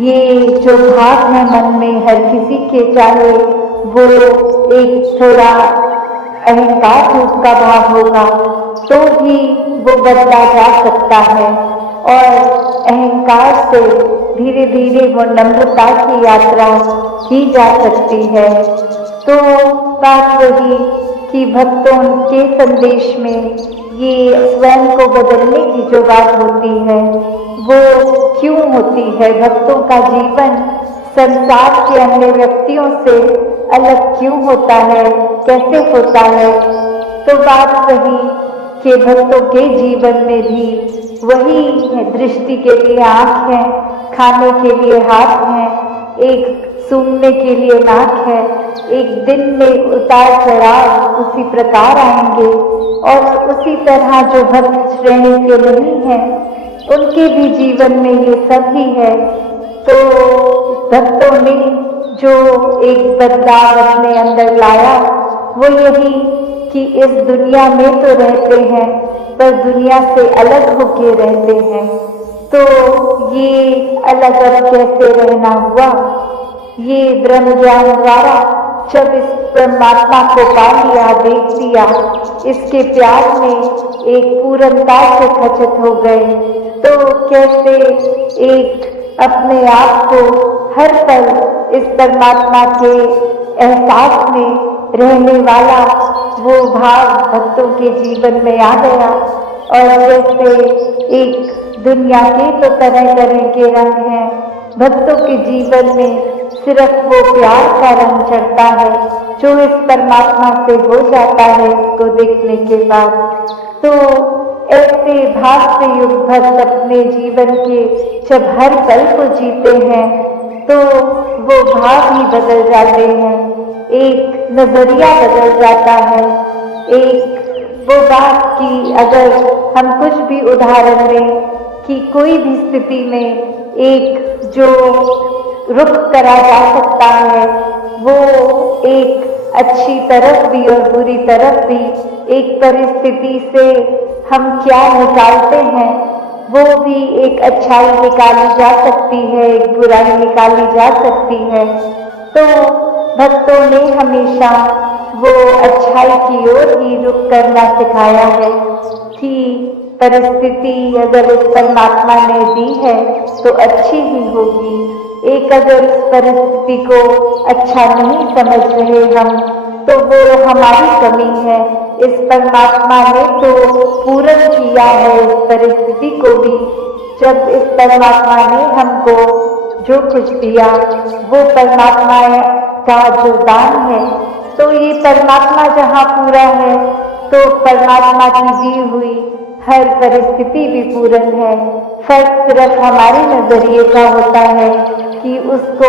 ये जो भाव है मन में हर किसी के, चाहे वो एक थोड़ा अहंकार रूप का भाव होगा तो भी वो बदला जा सकता है और अहंकार से धीरे धीरे वो नम्रता की यात्रा की जा सकती है। तो बात वही कि भक्तों के संदेश में ये स्वयं को बदलने की जो बात होती है वो क्यों होती है, भक्तों का जीवन संसार के अन्य व्यक्तियों से अलग क्यों होता है, कैसे होता है। तो बात वही कि भक्तों के जीवन में भी वही है, दृष्टि के लिए आँख है, खाने के लिए हाथ है, एक सूंघने के लिए नाक है, एक दिन में उतार चढ़ाव उसी प्रकार आएंगे और उसी तरह जो भक्त श्रेणी के नहीं है उनके भी जीवन में ये सब ही है। तो भक्तों ने जो एक बदलाव अपने अंदर लाया वो यही कि इस दुनिया में तो रहते हैं पर दुनिया से अलग होके रहते हैं। तो ये अलग अब कैसे रहना हुआ, ये ब्रह्म ज्ञान द्वारा जब इस परमात्मा को पा लिया, देख लिया, इसके प्यार में एक पूर्णता से खचित हो गए, तो कैसे एक अपने आप को हर पल इस परमात्मा के एहसास में रहने वाला वो भाव भक्तों के जीवन में आ गया। और जैसे एक दुनिया के तो तरह तरह के रंग हैं, भक्तों के जीवन में सिर्फ वो प्यार का रंग चढ़ता है जो इस परमात्मा से हो जाता है इसको देखने के बाद। तो ऐसे भाव से युक्त भक्त अपने जीवन के जब हर पल को जीते हैं तो वो भाव ही बदल जाते हैं, एक नजरिया बदल जाता है। एक वो बात कि अगर हम कुछ भी उदाहरण लें कि कोई भी स्थिति में एक जो रुख करा जा सकता है वो एक अच्छी तरफ भी और बुरी तरफ भी, एक परिस्थिति से हम क्या निकालते हैं वो भी एक अच्छाई निकाली जा सकती है, एक बुराई निकाली जा सकती है। तो भक्तों ने हमेशा वो अच्छाई की ओर ही रुख करना सिखाया है कि परिस्थिति अगर उस परमात्मा ने दी है तो अच्छी ही होगी। एक अगर उस परिस्थिति को अच्छा नहीं समझ रहे हम तो वो हमारी कमी है। इस परमात्मा ने तो पूर्ण किया है इस परिस्थिति को भी। जब इस परमात्मा ने हमको जो कुछ दिया वो परमात्मा का जो दान है, तो ये परमात्मा जहाँ पूरा है तो परमात्मा की दी हुई हर परिस्थिति भी पूर्ण है। फर्क सिर्फ हमारे नजरिए का होता है कि उसको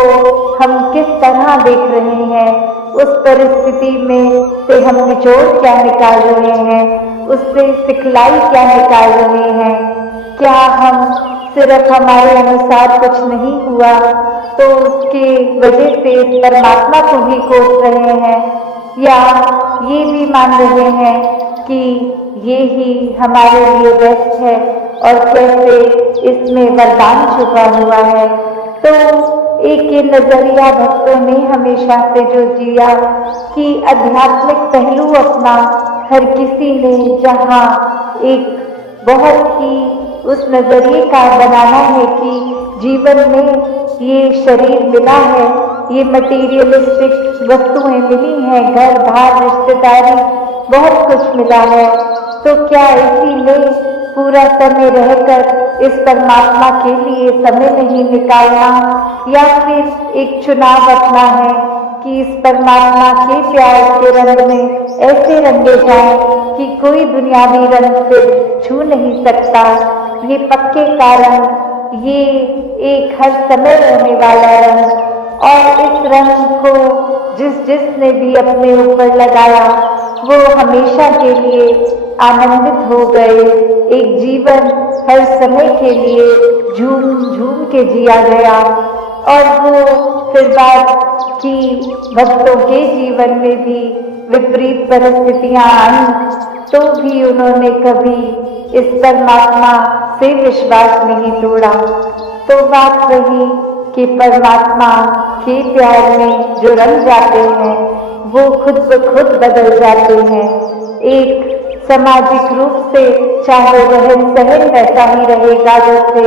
हम किस तरह देख रहे हैं, उस परिस्थिति में से हम निचोड़ क्या निकाल रहे हैं, उससे सिखलाई क्या निकाल रहे हैं। क्या हम सिर्फ हमारे अनुसार कुछ नहीं हुआ तो उसके वजह से इस परमात्मा को ही कोस रहे हैं, या ये भी मान रहे हैं कि ये ही हमारे लिए बेस्ट है और कैसे इसमें वरदान छुपा हुआ है। तो एक ये नजरिया भक्तों ने हमेशा से जो जिया कि आध्यात्मिक पहलू अपना हर किसी ने जहाँ एक बहुत ही उस नजरिए का बनाना है कि जीवन में ये शरीर मिला है ये मटीरियलिस्टिक वस्तुएं मिली हैं, घर बार रिश्तेदारी बहुत कुछ मिला है, तो क्या इसी में पूरा समय रहकर इस परमात्मा के लिए समय नहीं निकालना, या फिर एक चुनाव अपना है कि इस परमात्मा के प्यार के रंग में ऐसे रंगे जाए कि कोई दुनियावी रंग से छू नहीं सकता। ये पक्के का रंग, ये एक हर समय रहने वाला रंग, और इस रंग को जिसने भी अपने ऊपर लगाया वो हमेशा के लिए आनंदित हो गए। एक जीवन हर समय के लिए झूम झूम के जिया गया। और वो फिर बात की भक्तों के जीवन में भी विपरीत परिस्थितियां आई, तो भी उन्होंने कभी इस परमात्मा से विश्वास नहीं तोड़ा। तो बात रही कि परमात्मा के प्यार में जो रंग जाते हैं वो खुद ब खुद बदल जाते हैं। एक सामाजिक रूप से चाहे रहन सहन वैसा ही रहेगा जैसे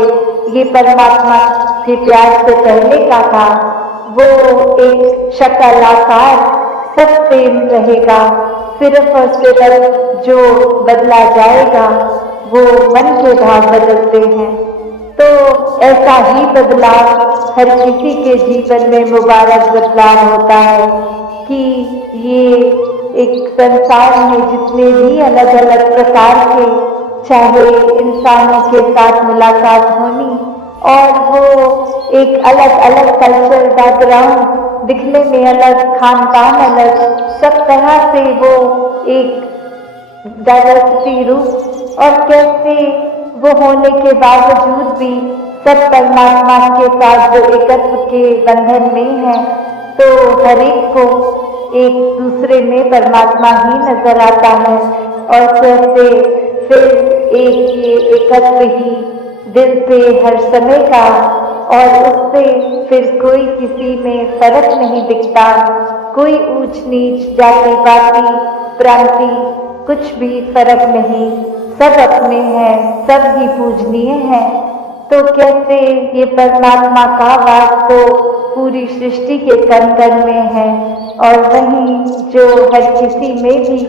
ये परमात्मा के प्यार से पहले का था, वो एक शक्ल आकार सब सेम रहेगा। सिर्फ और सिर्फ जो बदला जाएगा वो मन के भाव बदलते हैं। तो ऐसा ही बदलाव हर किसी के जीवन में मुबारक बदलाव होता है कि ये एक संसार में जितने भी अलग अलग प्रकार के चाहे इंसानों के साथ मुलाकात होनी, और वो एक अलग अलग कल्चर बैकग्राउंड, दिखने में अलग, खान पान अलग, सब तरह से वो एक डाइवर्सिटी रूप, और कैसे वो होने के बावजूद भी सब परमात्मा के साथ जो एकत्व के बंधन में है, तो हर एक को एक दूसरे में परमात्मा ही नजर आता है। और कैसे फिर एक ये एकत्व ही दिल पे हर समय का, और उससे फिर कोई किसी में फर्क नहीं दिखता, कोई ऊंच नीच, जाति पाति, प्रांति, कुछ भी फर्क नहीं, सब अपने हैं, सब ही पूजनीय हैं। तो कैसे ये परमात्मा का वास तो पूरी सृष्टि के कण कण में है, और वहीं जो हर किसी में भी,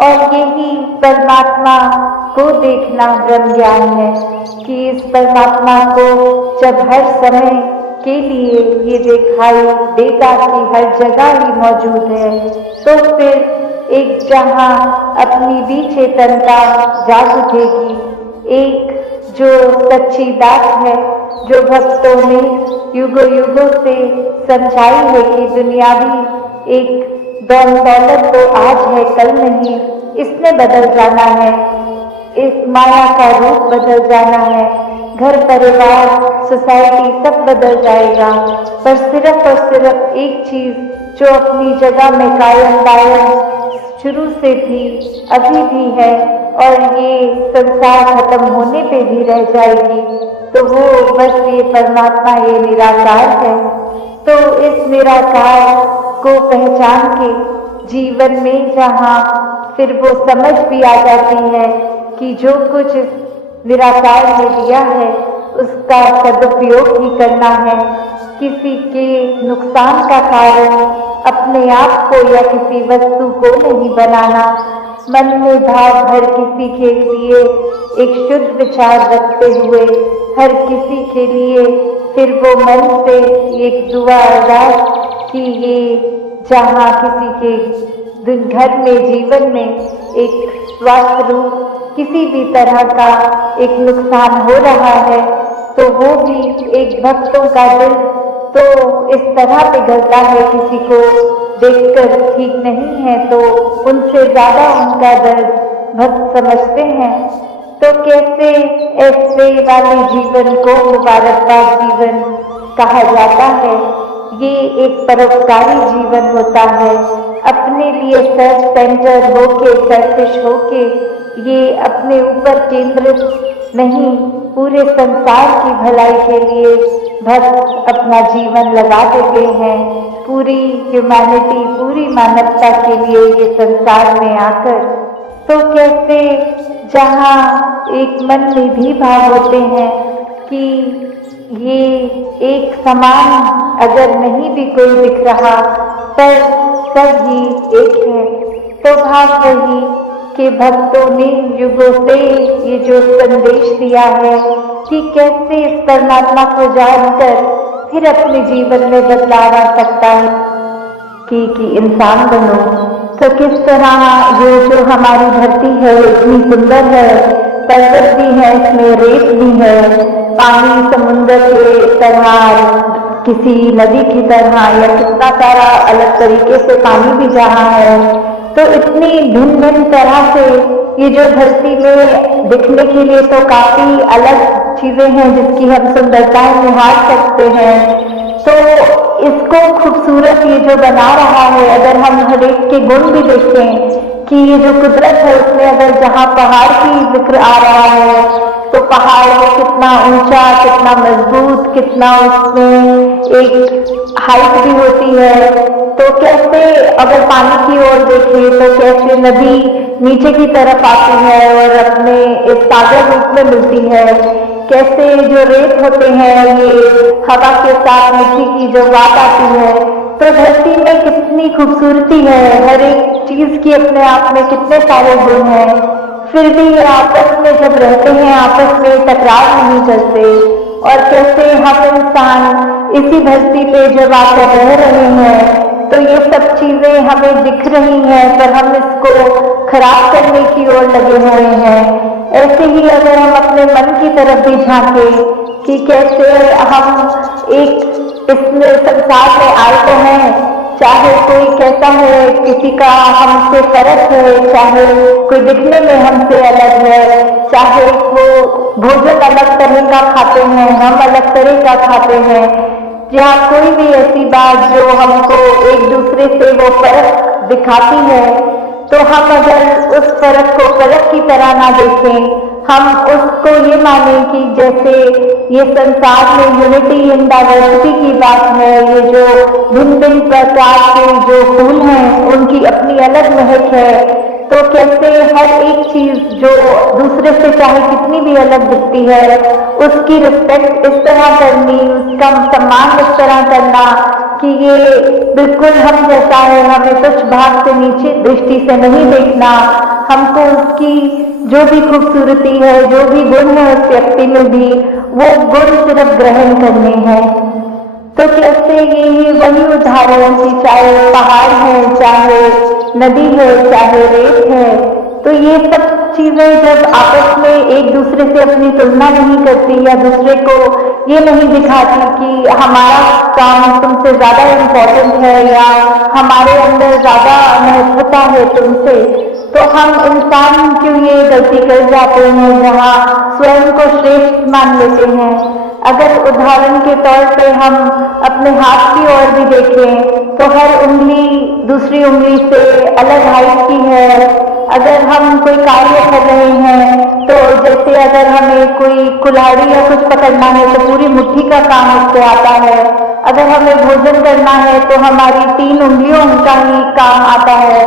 और यही परमात्मा को देखना ब्रह्म ज्ञान है कि इस परमात्मा को जब हर समय के लिए ये दिखाई देगा कि हर जगह ही मौजूद है, तो फिर एक जहां अपनी भी चेतनता जाग उठेगी। एक जो सच्ची बात है जो भक्तों ने युगों युगों से समझाई है कि दुनियावी एक दौन दौलत तो आज है कल नहीं, इसने बदल जाना है, इस माया का रूप बदल जाना है, घर परिवार सोसाइटी सब बदल जाएगा, पर सिर्फ और सिर्फ एक चीज जो अपनी जगह में कायम दायम शुरू से थी, अभी भी है, और ये संसार खत्म होने पे भी रह जाएगी, तो वो बस ये परमात्मा, ये निराकार है। तो इस निराकार को पहचान के जीवन में जहाँ फिर वो समझ भी आ जाती है कि जो कुछ निराकार ने दिया है उसका सदुपयोग ही करना है, किसी के नुकसान का कारण अपने आप को या किसी वस्तु को नहीं बनाना, मन में भाव हर किसी के लिए एक शुद्ध विचार रखते हुए हर किसी के लिए फिर वो मन से एक दुआ अरदास कि ये जहाँ किसी के घर में जीवन में एक स्वास्थ्य रूप किसी भी तरह का एक नुकसान हो रहा है, तो वो भी एक भक्तों का दिल तो इस तरह पिघलता है, किसी को देखकर ठीक नहीं है तो उनसे ज्यादा उनका दर्द भक्त समझते हैं। तो कैसे ऐसे वाले जीवन को मुबारकबाद जीवन कहा जाता है। ये एक परोपकारी जीवन होता है, अपने लिए सेल्फ सेंटर होके, सेल्फिश होके, ये अपने ऊपर केंद्रित नहीं, पूरे संसार की भलाई के लिए भक्त अपना जीवन लगा देते हैं, पूरी ह्यूमैनिटी, पूरी मानवता के लिए ये संसार में आकर। तो कैसे जहाँ एक मन में भी भाव होते हैं कि ये एक समान अगर नहीं भी कोई दिख रहा पर सब ही एक है। तो भाव वही कि भक्तों ने युगों से ये जो संदेश दिया है कि कैसे इस परमात्मा को जानकर फिर अपने जीवन में बदलाव आ सकता है कि इंसान बनो। तो किस तरह ये जो हमारी धरती है इतनी सुंदर है, पर्वत भी है, इसमें रेत भी है, पानी समुद्र के तरह, किसी नदी की तरह या कितना सारा अलग तरीके से पानी भी जहाँ है। तो इतनी भिन्न भिन्न तरह से ये जो धरती में दिखने के लिए तो काफी अलग चीजें हैं जिसकी हम सुंदरताएं निहार सकते हैं। तो इसको खूबसूरत ये जो बना रहा है, अगर हम हर एक के गुण भी देखें कि ये जो कुदरत है उसमें अगर जहाँ पहाड़ की जिक्र आ रहा है तो पहाड़ वो कितना ऊंचा, कितना मजबूत, कितना उसमें एक हाइट भी होती है। तो कैसे अगर पानी की ओर देखें तो कैसे नदी नीचे की तरफ आती है और अपने एक सागर रूप में मिलती है, कैसे जो रेत होते हैं ये हवा के साथ मिट्टी की जो बात आती है। तो धरती में कितनी खूबसूरती है, हर एक चीज की अपने आप में कितने सारे गुण हैं, फिर भी ये आपस में जब रहते हैं आपस में टकराव नहीं करते। और कैसे हम इंसान इसी धरती पे जब आकर रह रहे हैं तो ये सब चीजें हमें दिख रही हैं पर हम इसको खराब करने की ओर लगे हुए हैं। ऐसे ही अगर हम अपने मन की तरफ भी झांके कि कैसे हम एक इसमें संसार में आए तो हैं, चाहे कोई कैसा है, किसी का हमसे फर्क है, चाहे कोई दिखने में हमसे अलग है, चाहे वो भोजन अलग तरह का खाते हैं, हम अलग तरह का खाते हैं, या कोई भी ऐसी बात जो हमको एक दूसरे से वो फर्क दिखाती है, तो हम अगर उस फर्क को फर्क की तरह ना देखें, हम उसको ये माने कि जैसे ये संसार में यूनिटी इन डाइवर्सिटी की बात है, ये जो भिन्न भिन्न प्रकार के जो फूल हैं उनकी अपनी अलग महक है। तो कैसे हर एक चीज जो दूसरे से चाहे कितनी भी अलग दिखती है उसकी रिस्पेक्ट इस तरह करनी, उसका सम्मान इस तरह करना कि ये बिल्कुल हम जैसा है, हमें तुच्छ भाग से नीचे दृष्टि से नहीं देखना, हमको उसकी जो भी खूबसूरती है, जो भी गुण है उस व्यक्ति में भी वो गुण सिर्फ ग्रहण करने हैं। तो कैसे ये वही उदाहरण कि चाहे पहाड़ है, चाहे नदी है, चाहे रेत है, तो ये सब चीजें जब आपस में एक दूसरे से अपनी तुलना नहीं करती या दूसरे को ये नहीं दिखाती कि हमारा काम तुमसे ज्यादा इम्पोर्टेंट है या हमारे अंदर ज्यादा महत्वता है तुमसे, तो हम इंसान क्यों ये गलती कर जाते हैं जहाँ स्वयं को श्रेष्ठ मान लेते हैं। अगर उदाहरण के तौर पे हम अपने हाथ की ओर भी देखें तो हर उंगली दूसरी उंगली से अलग हाइट की है। अगर हम कोई कार्य कर रहे हैं तो जैसे अगर हमें कोई कुल्हाड़ी या कुछ पकड़ना है तो पूरी मुट्ठी का काम उससे आता है। अगर हमें भोजन करना है तो हमारी 3 उंगलियों का ही काम आता है।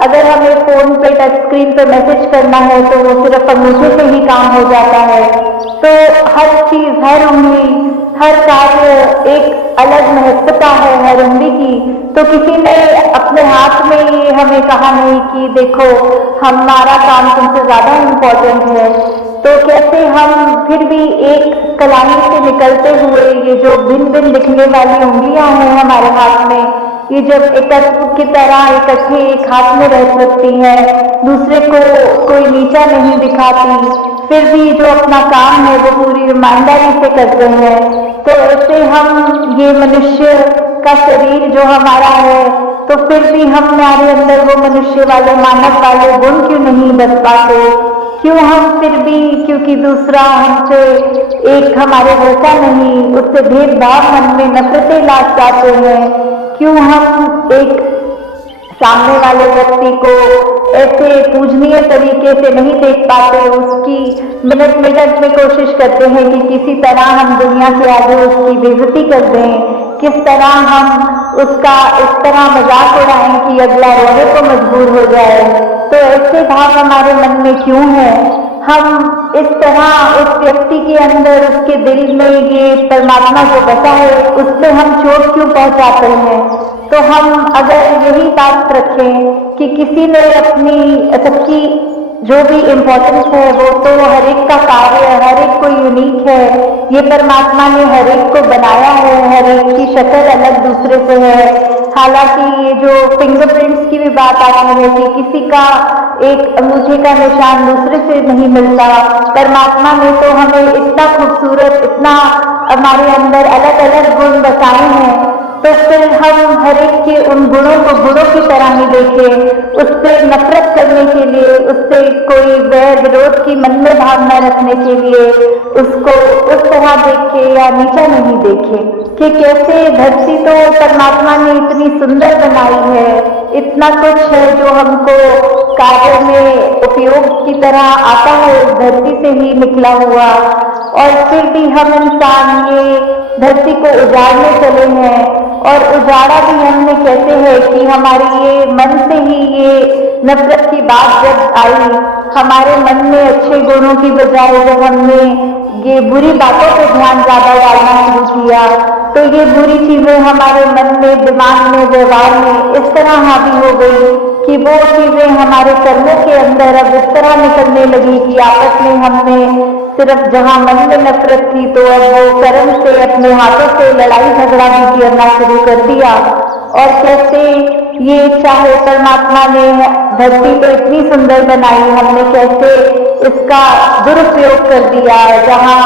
अगर हमें फोन पे टच स्क्रीन पे मैसेज करना है तो वो सिर्फ अंगूठे से ही काम हो जाता है। तो हर चीज, हर उंगली, हर कार्य एक अलग महत्वता है हर उंगली की। तो किसी ने अपने हाथ में ये हमें कहा नहीं कि देखो हमारा काम तुमसे ज्यादा इम्पोर्टेंट है। तो कैसे हम फिर भी एक कलाई से निकलते हुए ये जो भिन्न भिन्न दिखने वाली उंगलियां हैं हमारे हाथ में, ये जब एकत्व की तरह इकट्ठे एक हाथ में रह सकती हैं, दूसरे को कोई नीचा नहीं दिखाती, फिर भी जो अपना काम है वो पूरी ईमानदारी से करते हैं। तो ऐसे हम ये मनुष्य का शरीर जो हमारा है, तो फिर भी हमारे अंदर वो मनुष्य वाले मानव वाले गुण क्यों नहीं बच पाते? क्यों हम फिर भी, क्योंकि दूसरा हमसे एक हमारे जैसा नहीं, उससे भेदभाव मन में नफरतें ला जाते हैं? क्यों हम एक सामने वाले व्यक्ति को ऐसे पूजनीय तरीके से नहीं देख पाते, उसकी मिनट मिनट में कोशिश करते हैं कि किसी तरह हम दुनिया के आगे उसकी बेइज्जती कर दें, किस तरह हम उसका इस तरह मजाक उड़ाएं कि अगला रोने को मजबूर हो जाए। तो ऐसे भाव हमारे मन में क्यों है? हम इस तरह उस व्यक्ति के अंदर, उसके दिल में ये परमात्मा जो बसा है, उससे हम चोट क्यों पहुंचाते हैं। तो हम अगर यही बात रखें कि किसी ने अपनी सबकी जो भी इम्पोर्टेंस है वो तो हर एक का कार्य, हर एक को यूनिक है, ये परमात्मा ने हर एक को बनाया है, हर एक की शक्ल अलग दूसरे से है। हालांकि ये जो फिंगरप्रिंट्स की भी बात आती है कि किसी का एक अंगूठे का निशान दूसरे से नहीं मिलता, परमात्मा ने तो हमें इतना खूबसूरत, इतना हमारे अंदर अलग अलग गुण बसाए हैं, तो फिर हम हर एक के उन गुणों को गुणों की तरह ही देखें, उससे नफरत करने के लिए, उससे कोई वैर विरोध की मन में भावना रखने के लिए उसको उस तरह देखे या नीचा नहीं देखे। कि कैसे धरती तो परमात्मा ने इतनी सुंदर बनाई है, इतना कुछ है जो हमको कार्य में उपयोग की तरह आता है, उस धरती से ही निकला हुआ, और फिर भी हम इंसान ये धरती को उजाड़ने चले हैं। और उजाड़ा भी हमने कैसे है कि हमारी ये मन से ही ये नफरत की बात जब आई, हमारे मन में अच्छे गुणों की बजाय जब हमने ये बुरी बातों पे ध्यान ज्यादा डालना शुरू किया, तो ये बुरी चीजें हमारे मन में, दिमाग में, व्यवहार में इस तरह हावी हो गई कि वो चीजें हमारे कर्मों के अंदर अब इस तरह निकलने लगी कि आपस में हमने सिर्फ जहां मन में नफरत थी तो अब वो कर्म से, अपने हाथों से लड़ाई झगड़ा भी करना शुरू कर दिया। और कैसे ये चाहे परमात्मा ने धरती तो इतनी सुंदर बनाई, हमने कैसे इसका दुरुपयोग कर दिया, जहां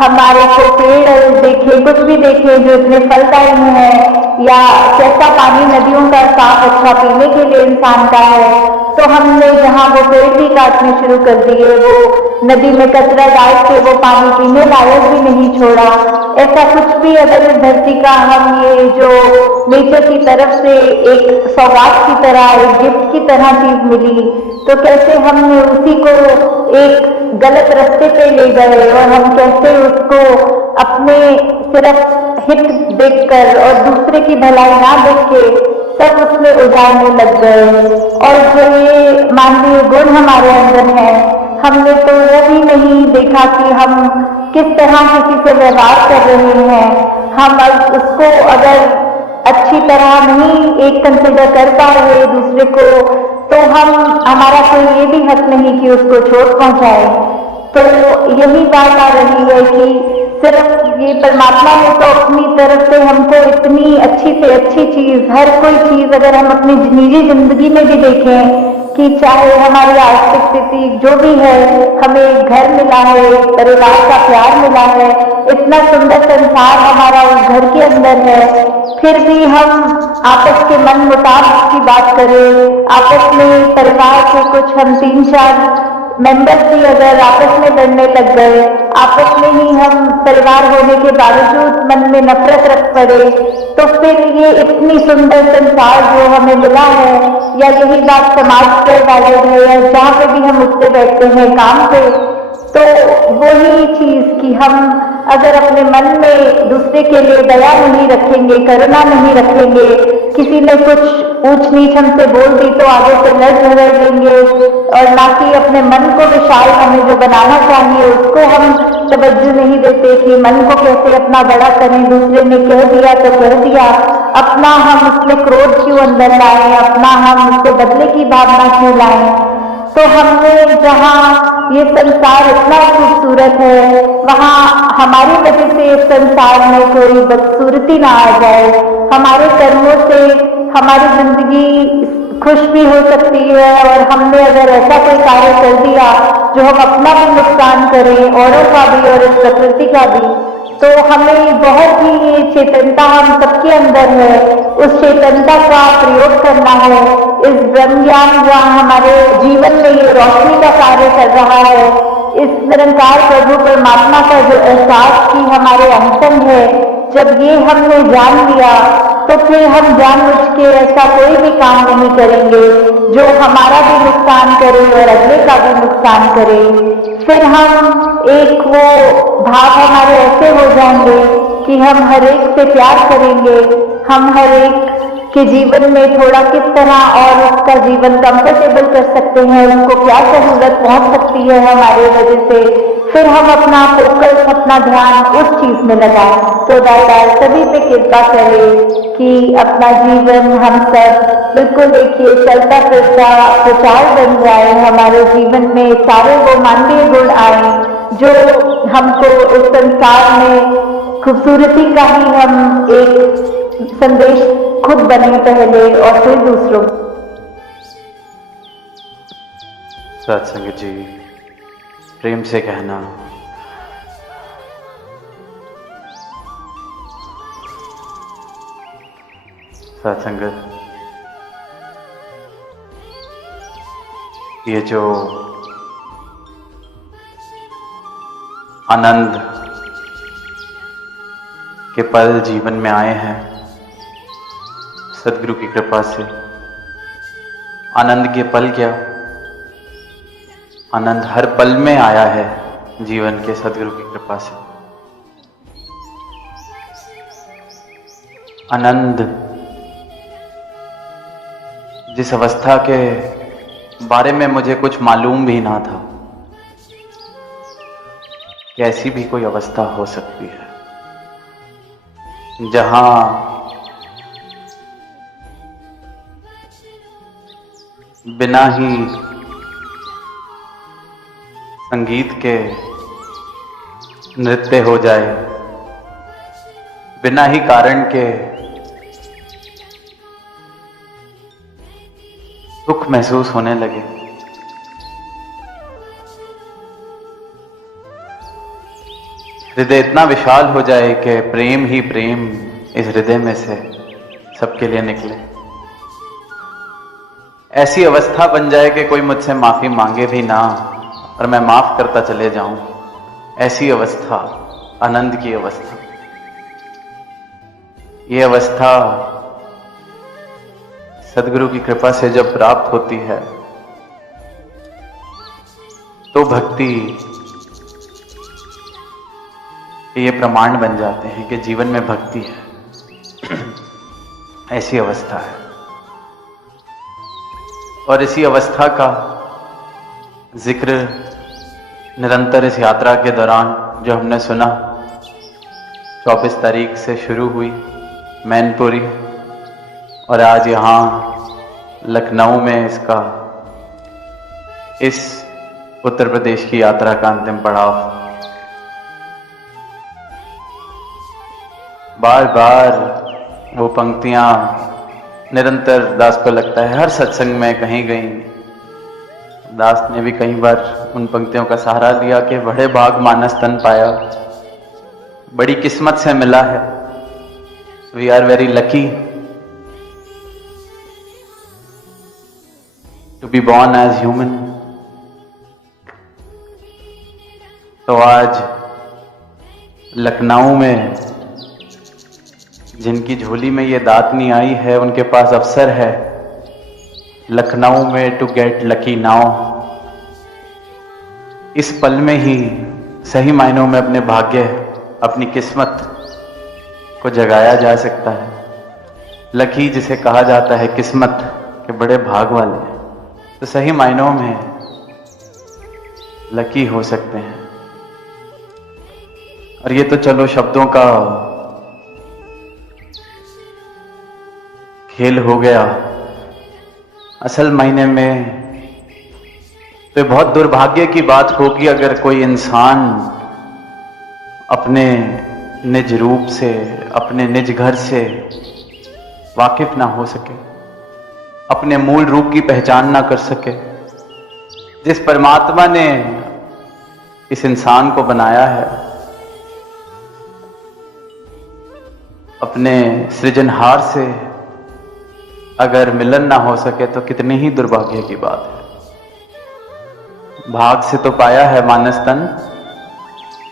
हमारे को पेड़ देखे, कुछ भी देखे जो इतने फलदायी हैं, या कैसा पानी नदियों का साफ अच्छा पीने के लिए इंसान का है, तो हमने जहां वो पेड़ भी काटने शुरू कर दिए, वो नदी में कचरा डाल के वो पानी पीने लायक भी नहीं छोड़ा। ऐसा कुछ भी अगर इस धरती का हम ये जो नेचर की तरफ से एक सौगात की तरह, एक गिफ्ट की तरह चीज मिली, तो कैसे हमने उसी को एक गलत रास्ते पे ले गए और हम कैसे उसको अपने सिर्फ हित देखकर और दूसरे की भलाई ना देख के सब उसमें उजाड़ने लग गए। और जो ये मानवीय गुण हमारे अंदर है, हमने तो वो भी नहीं देखा कि हम किस तरह किसी से व्यवहार कर रहे हैं। हम उसको अगर अच्छी तरह नहीं एक कंसिडर कर पा रहे दूसरे को, तो हमारा कोई ये भी हक नहीं कि उसको चोट पहुंचाए। तो यही बात आ रही है कि सिर्फ ये परमात्मा ने तो अपनी तरफ से हमको इतनी अच्छी से अच्छी चीज, हर कोई चीज अगर हम अपनी निजी जिंदगी में भी देखें कि चाहे हमारी आर्थिक स्थिति जो भी है, हमें घर मिला है, परिवार का प्यार मिला है, इतना सुंदर संसार हमारा उस घर के अंदर है, फिर भी हम आपस के मन मुटाव की बात करें, आपस में परिवार के कुछ हम 3-4 मेंबर्स भी अगर आपस में लड़ने लग गए, आपस में ही हम परिवार होने के बावजूद मन में नफरत रख पड़े, तो फिर ये इतनी सुंदर संसार जो हमें मिला है, या यही बात समाज के वाले है, या जहाँ पे भी हम उठते बैठते हैं काम पे, तो वही चीज कि हम अगर अपने मन में दूसरे के लिए दया नहीं रखेंगे, करुणा नहीं रखेंगे, किसी ने कुछ ऊंच नीच हमसे बोल दी तो आगे से लड़ झगड़ देंगे, और ना कि अपने मन को विशाल हमें जो बनाना चाहिए उसको हम तवज्जो नहीं देते कि मन को कैसे अपना बड़ा करें, दूसरे ने कह दिया तो कह दिया, अपना हम उसमें क्रोध क्यों अंदर लाएं, अपना हम उससे बदले की भावना क्यों लाएं। तो हमने जहाँ ये संसार इतना खूबसूरत है, वहाँ हमारी वजह से इस संसार में कोई बदसूरती ना आ जाए, हमारे कर्मों से हमारी जिंदगी खुश भी हो सकती है, और हमने अगर ऐसा कोई कार्य कर दिया जो हम अपना भी नुकसान करें, औरों का भी और इस प्रकृति का भी, तो हमें बहुत ही ये चेतनता हम सबके अंदर है, उस चेतनता का प्रयोग करना है। इस ब्रह्म ज्ञान जहाँ हमारे जीवन में ये रोशनी का कार्य कर रहा है, इस निरंकार प्रभु परमात्मा का जो एहसास की हमारे अंशन है, जब ये हमने जान लिया तो फिर हम जानबूझ के ऐसा कोई भी काम नहीं करेंगे जो हमारा भी नुकसान करे और अगले का भी नुकसान करे। फिर हम एक वो भाव हमारे ऐसे हो जाएंगे कि हम हर एक से प्यार करेंगे, हम हर एक कि जीवन में थोड़ा किस तरह और उसका जीवन कंफर्टेबल कर सकते हैं, उसको क्या सहूलत पहुंच सकती है हमारे वजह से, फिर हम अपना फोकस, अपना ध्यान उस चीज में लगाएं। तो दादा सभी पे कृपा करें कि अपना जीवन हम सब बिल्कुल देखिए चलता फिरता प्रचार बन जाए, हमारे जीवन में सारे वो मानवीय गुण आए जो हमको इस संसार में खूबसूरती का ही हम एक संदेश खुद बने पहले और फिर दूसरों। सत्संग जी, प्रेम से कहना, सत्संगत, ये जो आनंद के पल जीवन में आए हैं सदगुरु की कृपा से, आनंद के पल क्या, आनंद हर पल में आया है जीवन के सदगुरु की कृपा से। आनंद जिस अवस्था के बारे में मुझे कुछ मालूम भी ना था कि ऐसी भी कोई अवस्था हो सकती है जहां बिना ही संगीत के नृत्य हो जाए, बिना ही कारण के दुख महसूस होने लगे। हृदय इतना विशाल हो जाए कि प्रेम ही प्रेम इस हृदय में से सबके लिए निकले। ऐसी अवस्था बन जाए कि कोई मुझसे माफी मांगे भी ना और मैं माफ करता चले जाऊं। ऐसी अवस्था आनंद की अवस्था। ये अवस्था सदगुरु की कृपा से जब प्राप्त होती है तो भक्ति ये प्रमाण बन जाते हैं कि जीवन में भक्ति है। ऐसी अवस्था है और इसी अवस्था का जिक्र निरंतर इस यात्रा के दौरान जो हमने सुना 24 तारीख से शुरू हुई मैनपुरी और आज यहाँ लखनऊ में इसका इस उत्तर प्रदेश की यात्रा का अंतिम पड़ाव। बार बार वो पंक्तियां निरंतर दास को लगता है हर सत्संग में कहीं कहीं दास ने भी कई बार उन पंक्तियों का सहारा लिया कि बड़े भाग मानस तन पाया, बड़ी किस्मत से मिला है। We are very lucky to be born as human. तो आज लखनऊ में जिनकी झोली में ये दात नहीं आई है उनके पास अवसर है लखनऊ में टू गेट लकी नाउ। इस पल में ही सही मायनों में अपने भाग्य, अपनी किस्मत को जगाया जा सकता है। लकी जिसे कहा जाता है किस्मत के बड़े भाग वाले, तो सही मायनों में लकी हो सकते हैं। और ये तो चलो शब्दों का खेल हो गया। असल मायने में तो बहुत दुर्भाग्य की बात होगी अगर कोई इंसान अपने निज रूप से, अपने निज घर से वाकिफ ना हो सके, अपने मूल रूप की पहचान ना कर सके। जिस परमात्मा ने इस इंसान को बनाया है, अपने सृजनहार से अगर मिलन ना हो सके तो कितनी ही दुर्भाग्य की बात है। भाग से तो पाया है मानस तन,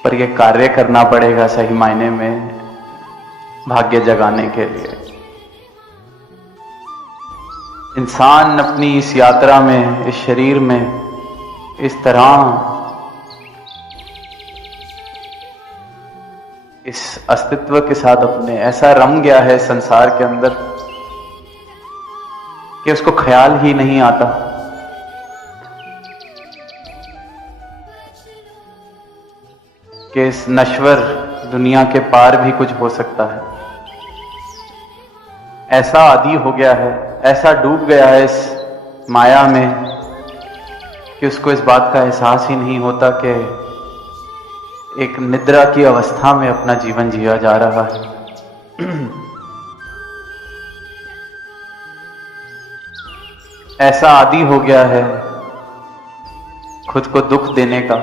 पर यह कार्य करना पड़ेगा सही मायने में भाग्य जगाने के लिए। इंसान अपनी इस यात्रा में, इस शरीर में इस तरह इस अस्तित्व के साथ अपने ऐसा रम गया है संसार के अंदर कि उसको ख्याल ही नहीं आता कि इस नश्वर दुनिया के पार भी कुछ हो सकता है। ऐसा आदी हो गया है, ऐसा डूब गया है इस माया में कि उसको इस बात का एहसास ही नहीं होता कि एक निद्रा की अवस्था में अपना जीवन जिया जा रहा है। ऐसा आदी हो गया है खुद को दुख देने का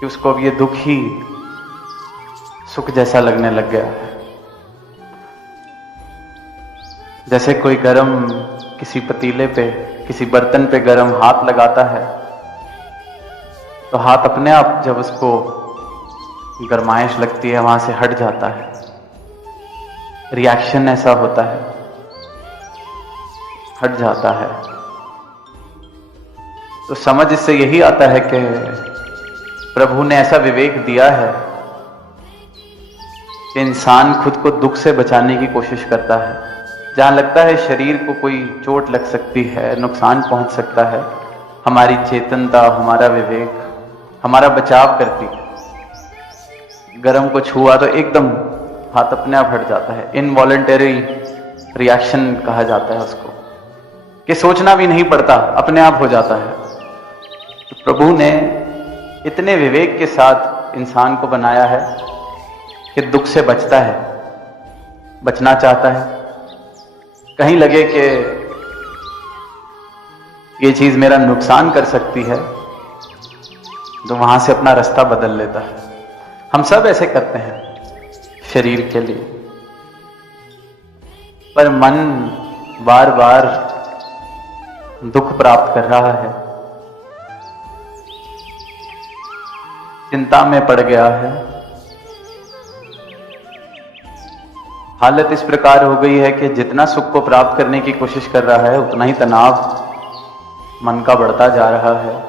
कि उसको अब ये दुख ही सुख जैसा लगने लग गया है। जैसे कोई गरम किसी पतीले पे, किसी बर्तन पे गरम हाथ लगाता है तो हाथ अपने आप जब उसको गरमाइश लगती है वहां से हट जाता है। रिएक्शन ऐसा होता है, हट जाता है। तो समझ इससे यही आता है कि प्रभु ने ऐसा विवेक दिया है कि इंसान खुद को दुख से बचाने की कोशिश करता है। जहां लगता है शरीर को कोई चोट लग सकती है, नुकसान पहुंच सकता है, हमारी चेतनता, हमारा विवेक हमारा बचाव करती है। गरम को छुआ तो एकदम हाथ अपने आप हट जाता है। इनवॉलेंटरी रिएक्शन कहा जाता है उसको, कि सोचना भी नहीं पड़ता, अपने आप हो जाता है। तो प्रभु ने इतने विवेक के साथ इंसान को बनाया है कि दुख से बचता है, बचना चाहता है। कहीं लगे कि ये चीज मेरा नुकसान कर सकती है तो वहां से अपना रास्ता बदल लेता है। हम सब ऐसे करते हैं शरीर के लिए, पर मन बार बार दुख प्राप्त कर रहा है, चिंता में पड़ गया है। हालत इस प्रकार हो गई है कि जितना सुख को प्राप्त करने की कोशिश कर रहा है उतना ही तनाव मन का बढ़ता जा रहा है।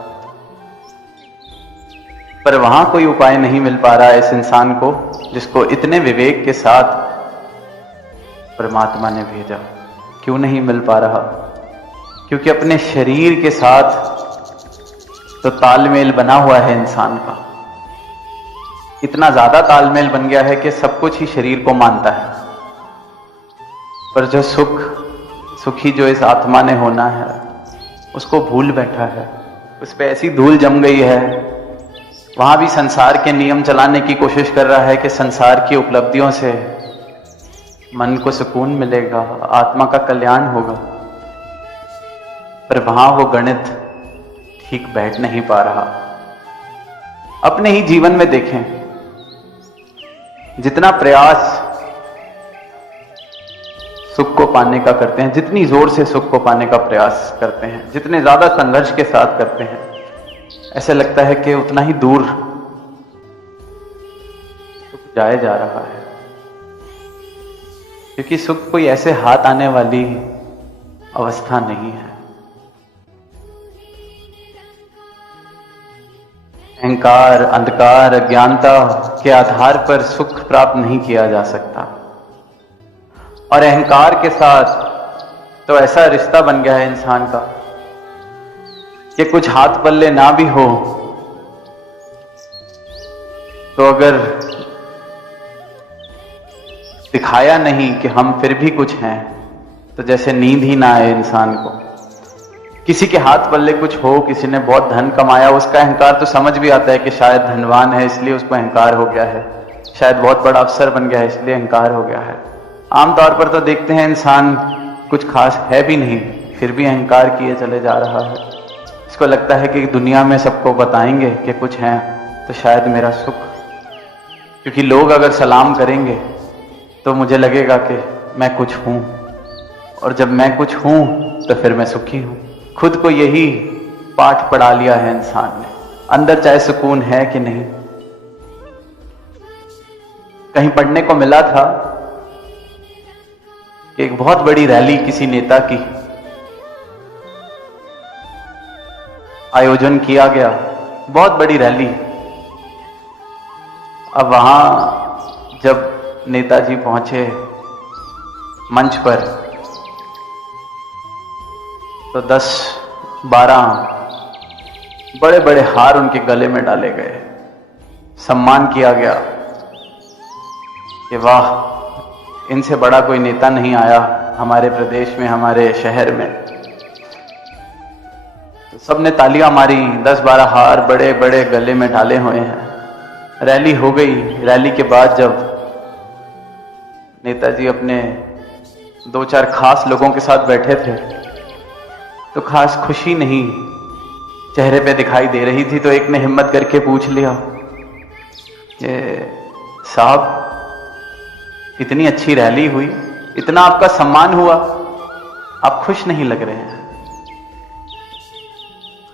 पर वहां कोई उपाय नहीं मिल पा रहा है इस इंसान को जिसको इतने विवेक के साथ परमात्मा ने भेजा। क्यों नहीं मिल पा रहा? क्योंकि अपने शरीर के साथ तो तालमेल बना हुआ है इंसान का, इतना ज्यादा तालमेल बन गया है कि सब कुछ ही शरीर को मानता है। पर जो सुखी जो इस आत्मा ने होना है उसको भूल बैठा है, उस पर ऐसी धूल जम गई है। वहां भी संसार के नियम चलाने की कोशिश कर रहा है कि संसार की उपलब्धियों से मन को सुकून मिलेगा, आत्मा का कल्याण होगा। पर वहां वो गणित ठीक बैठ नहीं पा रहा। अपने ही जीवन में देखें, जितना प्रयास सुख को पाने का करते हैं, जितनी जोर से सुख को पाने का प्रयास करते हैं, जितने ज्यादा संघर्ष के साथ करते हैं, ऐसे लगता है कि उतना ही दूर सुख जाया जा रहा है। क्योंकि सुख कोई ऐसे हाथ आने वाली अवस्था नहीं है। अहंकार, अंधकार, अज्ञानता के आधार पर सुख प्राप्त नहीं किया जा सकता। और अहंकार के साथ तो ऐसा रिश्ता बन गया है इंसान का कि कुछ हाथ पल्ले ना भी हो तो अगर दिखाया नहीं कि हम फिर भी कुछ हैं तो जैसे नींद ही ना आए इंसान को। किसी के हाथ पल्ले कुछ हो, किसी ने बहुत धन कमाया, उसका अहंकार तो समझ भी आता है कि शायद धनवान है इसलिए उसको अहंकार हो गया है, शायद बहुत बड़ा अफसर बन गया है इसलिए अहंकार हो गया है। आमतौर पर तो देखते हैं इंसान कुछ खास है भी नहीं फिर भी अहंकार किए चले जा रहा है। इसको लगता है कि दुनिया में सबको बताएंगे कि कुछ हैं तो शायद मेरा सुख, क्योंकि लोग अगर सलाम करेंगे तो मुझे लगेगा कि मैं कुछ हूं, और जब मैं कुछ हूं तो फिर मैं सुखी हूं। खुद को यही पाठ पढ़ा लिया है इंसान ने। अंदर चाहे सुकून है कि नहीं। कहीं पढ़ने को मिला था कि एक बहुत बड़ी रैली किसी नेता की आयोजन किया गया, बहुत बड़ी रैली। अब वहां जब नेताजी पहुंचे मंच पर तो 10-12 बड़े बड़े हार उनके गले में डाले गए, सम्मान किया गया कि वाह, इनसे बड़ा कोई नेता नहीं आया हमारे प्रदेश में, हमारे शहर में। तो सबने तालियां मारी, 10-12 हार बड़े बड़े गले में डाले हुए हैं। रैली हो गई। रैली के बाद जब नेताजी अपने 2-4 खास लोगों के साथ बैठे थे तो खास खुशी नहीं चेहरे पे दिखाई दे रही थी। तो एक ने हिम्मत करके पूछ लिया कि साहब, इतनी अच्छी रैली हुई, इतना आपका सम्मान हुआ, आप खुश नहीं लग रहे हैं।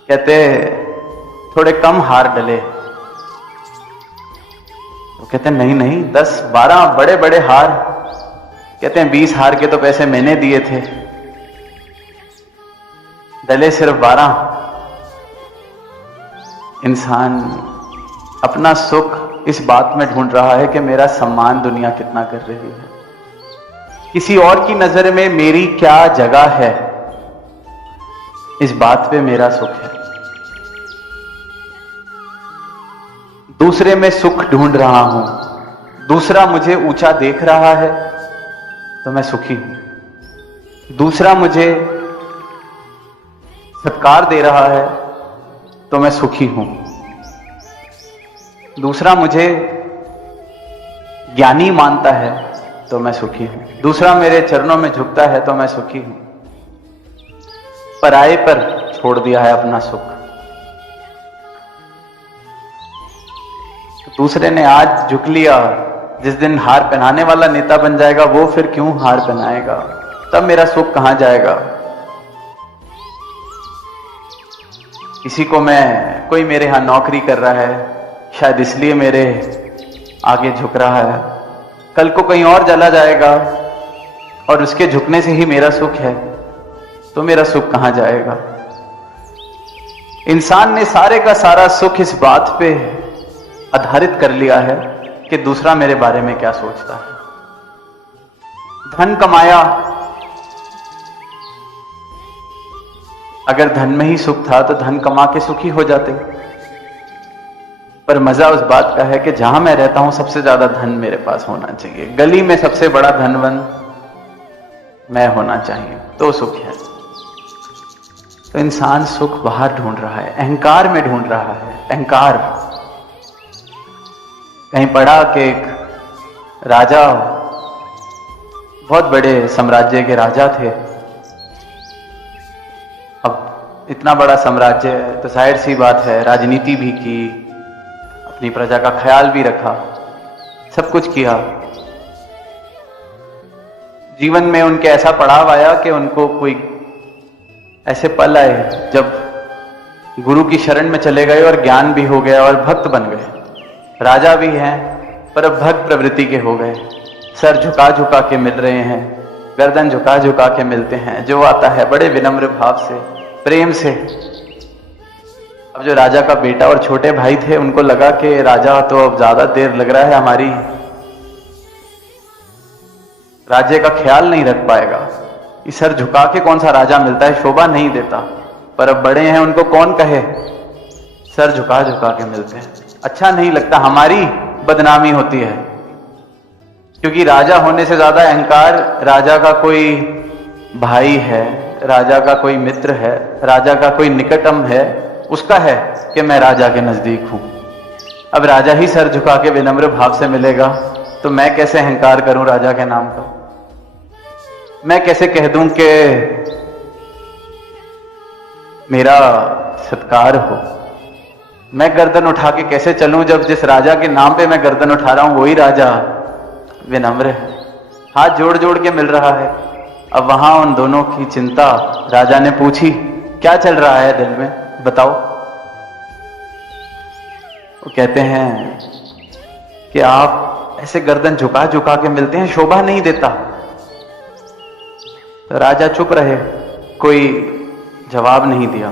कहते थोड़े कम हार डले। तो कहते नहीं नहीं, 10-12 बड़े बड़े हार। कहते हैं 20 हार के तो पैसे मैंने दिए थे, डले सिर्फ 12। इंसान अपना सुख इस बात में ढूंढ रहा है कि मेरा सम्मान दुनिया कितना कर रही है, किसी और की नजर में मेरी क्या जगह है, इस बात पे मेरा सुख है। दूसरे में सुख ढूंढ रहा हूं, दूसरा मुझे ऊंचा देख रहा है तो मैं सुखी हूं। दूसरा मुझे सत्कार दे रहा है तो मैं सुखी हूं। दूसरा मुझे ज्ञानी मानता है तो मैं सुखी हूं। दूसरा मेरे चरणों में झुकता है तो मैं सुखी हूं। पराये पर छोड़ दिया है अपना सुख। दूसरे ने आज झुक लिया, जिस दिन हार पहनाने वाला नेता बन जाएगा वो फिर क्यों हार पहनाएगा, तब मेरा सुख कहां जाएगा। किसी को कोई मेरे यहां नौकरी कर रहा है, शायद इसलिए मेरे आगे झुक रहा है, कल को कहीं और चला जाएगा और उसके झुकने से ही मेरा सुख है, तो मेरा सुख कहां जाएगा। इंसान ने सारे का सारा सुख इस बात पे आधारित कर लिया है कि दूसरा मेरे बारे में क्या सोचता है। धन कमाया, अगर धन में ही सुख था तो धन कमा के सुखी हो जाते, पर मजा उस बात का है कि जहां मैं रहता हूं सबसे ज्यादा धन मेरे पास होना चाहिए, गली में सबसे बड़ा धनवान मैं होना चाहिए, तो सुख है। तो इंसान सुख बाहर ढूंढ रहा है, अहंकार में ढूंढ रहा है। अहंकार, कहीं पढ़ा कि एक राजा, बहुत बड़े साम्राज्य के राजा थे। अब इतना बड़ा साम्राज्य है तो जाहिर सी बात है राजनीति भी की, अपनी प्रजा का ख्याल भी रखा, सब कुछ किया। जीवन में उनके ऐसा पड़ाव आया कि उनको कोई ऐसे पल आए जब गुरु की शरण में चले गए और ज्ञान भी हो गया और भक्त बन गए। राजा भी हैं पर अब भक्त प्रवृत्ति के हो गए, सर झुका झुका के मिल रहे हैं, गर्दन झुका झुका के मिलते हैं, जो आता है बड़े विनम्र भाव से, प्रेम से। अब जो राजा का बेटा और छोटे भाई थे उनको लगा कि राजा तो अब ज्यादा देर लग रहा है, हमारी राज्य का ख्याल नहीं रख पाएगा, इस सर झुका के कौन सा राजा मिलता है, शोभा नहीं देता। पर अब बड़े हैं, उनको कौन कहे, सर झुका झुका के मिलते हैं, अच्छा नहीं लगता, हमारी बदनामी होती है। क्योंकि राजा होने से ज्यादा अहंकार राजा का कोई भाई है, राजा का कोई मित्र है, राजा का कोई निकटम है, उसका है कि मैं राजा के नजदीक हूं। अब राजा ही सर झुका के विनम्र भाव से मिलेगा तो मैं कैसे अहंकार करूं राजा के नाम का। मैं कैसे कह दूं कि मेरा सत्कार हो। मैं गर्दन उठा के कैसे चलूं जब जिस राजा के नाम पे मैं गर्दन उठा रहा हूं वही राजा विनम्र है, हाथ जोड़ जोड़ के मिल रहा है। अब वहां उन दोनों की चिंता राजा ने पूछी, क्या चल रहा है दिल में, बताओ। वो कहते हैं कि आप ऐसे गर्दन झुका झुका के मिलते हैं, शोभा नहीं देता। तो राजा चुप रहे, कोई जवाब नहीं दिया।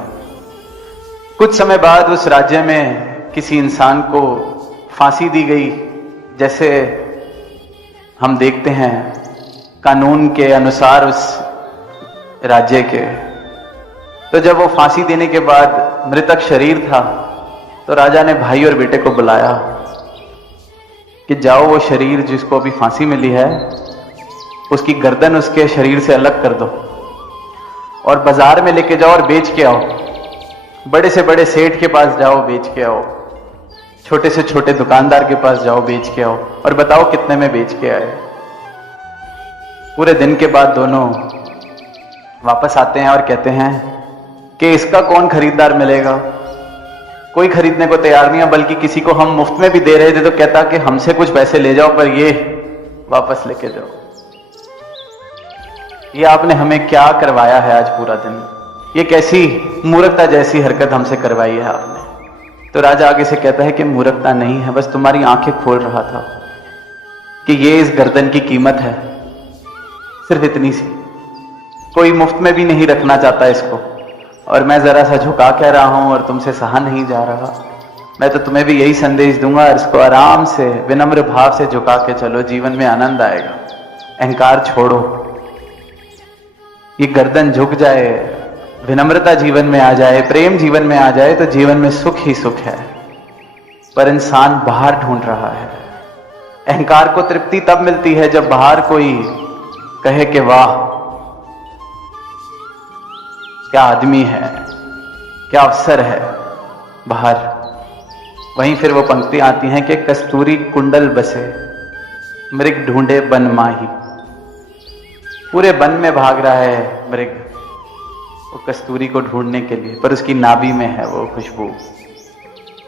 कुछ समय बाद उस राज्य में किसी इंसान को फांसी दी गई। जैसे हम देखते हैं कानून के अनुसार उस राज्य के तो जब वो फांसी देने के बाद मृतक शरीर था, तो राजा ने भाई और बेटे को बुलाया कि जाओ वो शरीर जिसको अभी फांसी मिली है, उसकी गर्दन उसके शरीर से अलग कर दो और बाजार में लेके जाओ और बेच के आओ। बड़े से बड़े सेठ के पास जाओ, बेच के आओ। छोटे से छोटे दुकानदार के पास जाओ, बेच के आओ और बताओ कितने में बेच के आए। पूरे दिन के बाद दोनों वापस आते हैं और कहते हैं कि इसका कौन खरीदार मिलेगा। कोई खरीदने को तैयार नहीं है, बल्कि किसी को हम मुफ्त में भी दे रहे थे तो कहता कि हमसे कुछ पैसे ले जाओ पर ये वापस लेके जाओ। ये आपने हमें क्या करवाया है आज पूरा दिन, ये कैसी मूर्खता जैसी हरकत हमसे करवाई है आपने। तो राजा आगे से कहता है कि मूर्खता नहीं है, बस तुम्हारी आंखें खोल रहा था कि ये इस गर्दन की कीमत है, सिर्फ इतनी सी। कोई मुफ्त में भी नहीं रखना चाहता इसको, और मैं जरा सा झुका कह रहा हूं और तुमसे सहा नहीं जा रहा। मैं तो तुम्हें भी यही संदेश दूंगा, इसको आराम से विनम्र भाव से झुका के चलो, जीवन में आनंद आएगा। अहंकार छोड़ो, ये गर्दन झुक जाए, विनम्रता जीवन में आ जाए, प्रेम जीवन में आ जाए तो जीवन में सुख ही सुख है। पर इंसान बाहर ढूंढ रहा है। अहंकार को तृप्ति तब मिलती है जब बाहर कोई कहे कि वाह क्या आदमी है, क्या अवसर है बाहर। वहीं फिर वो पंक्ति आती हैं कि कस्तूरी कुंडल बसे मृग ढूंढे बन माही। पूरे वन में भाग रहा है मृग वो कस्तूरी को ढूंढने के लिए, पर उसकी नाभि में है वो खुशबू।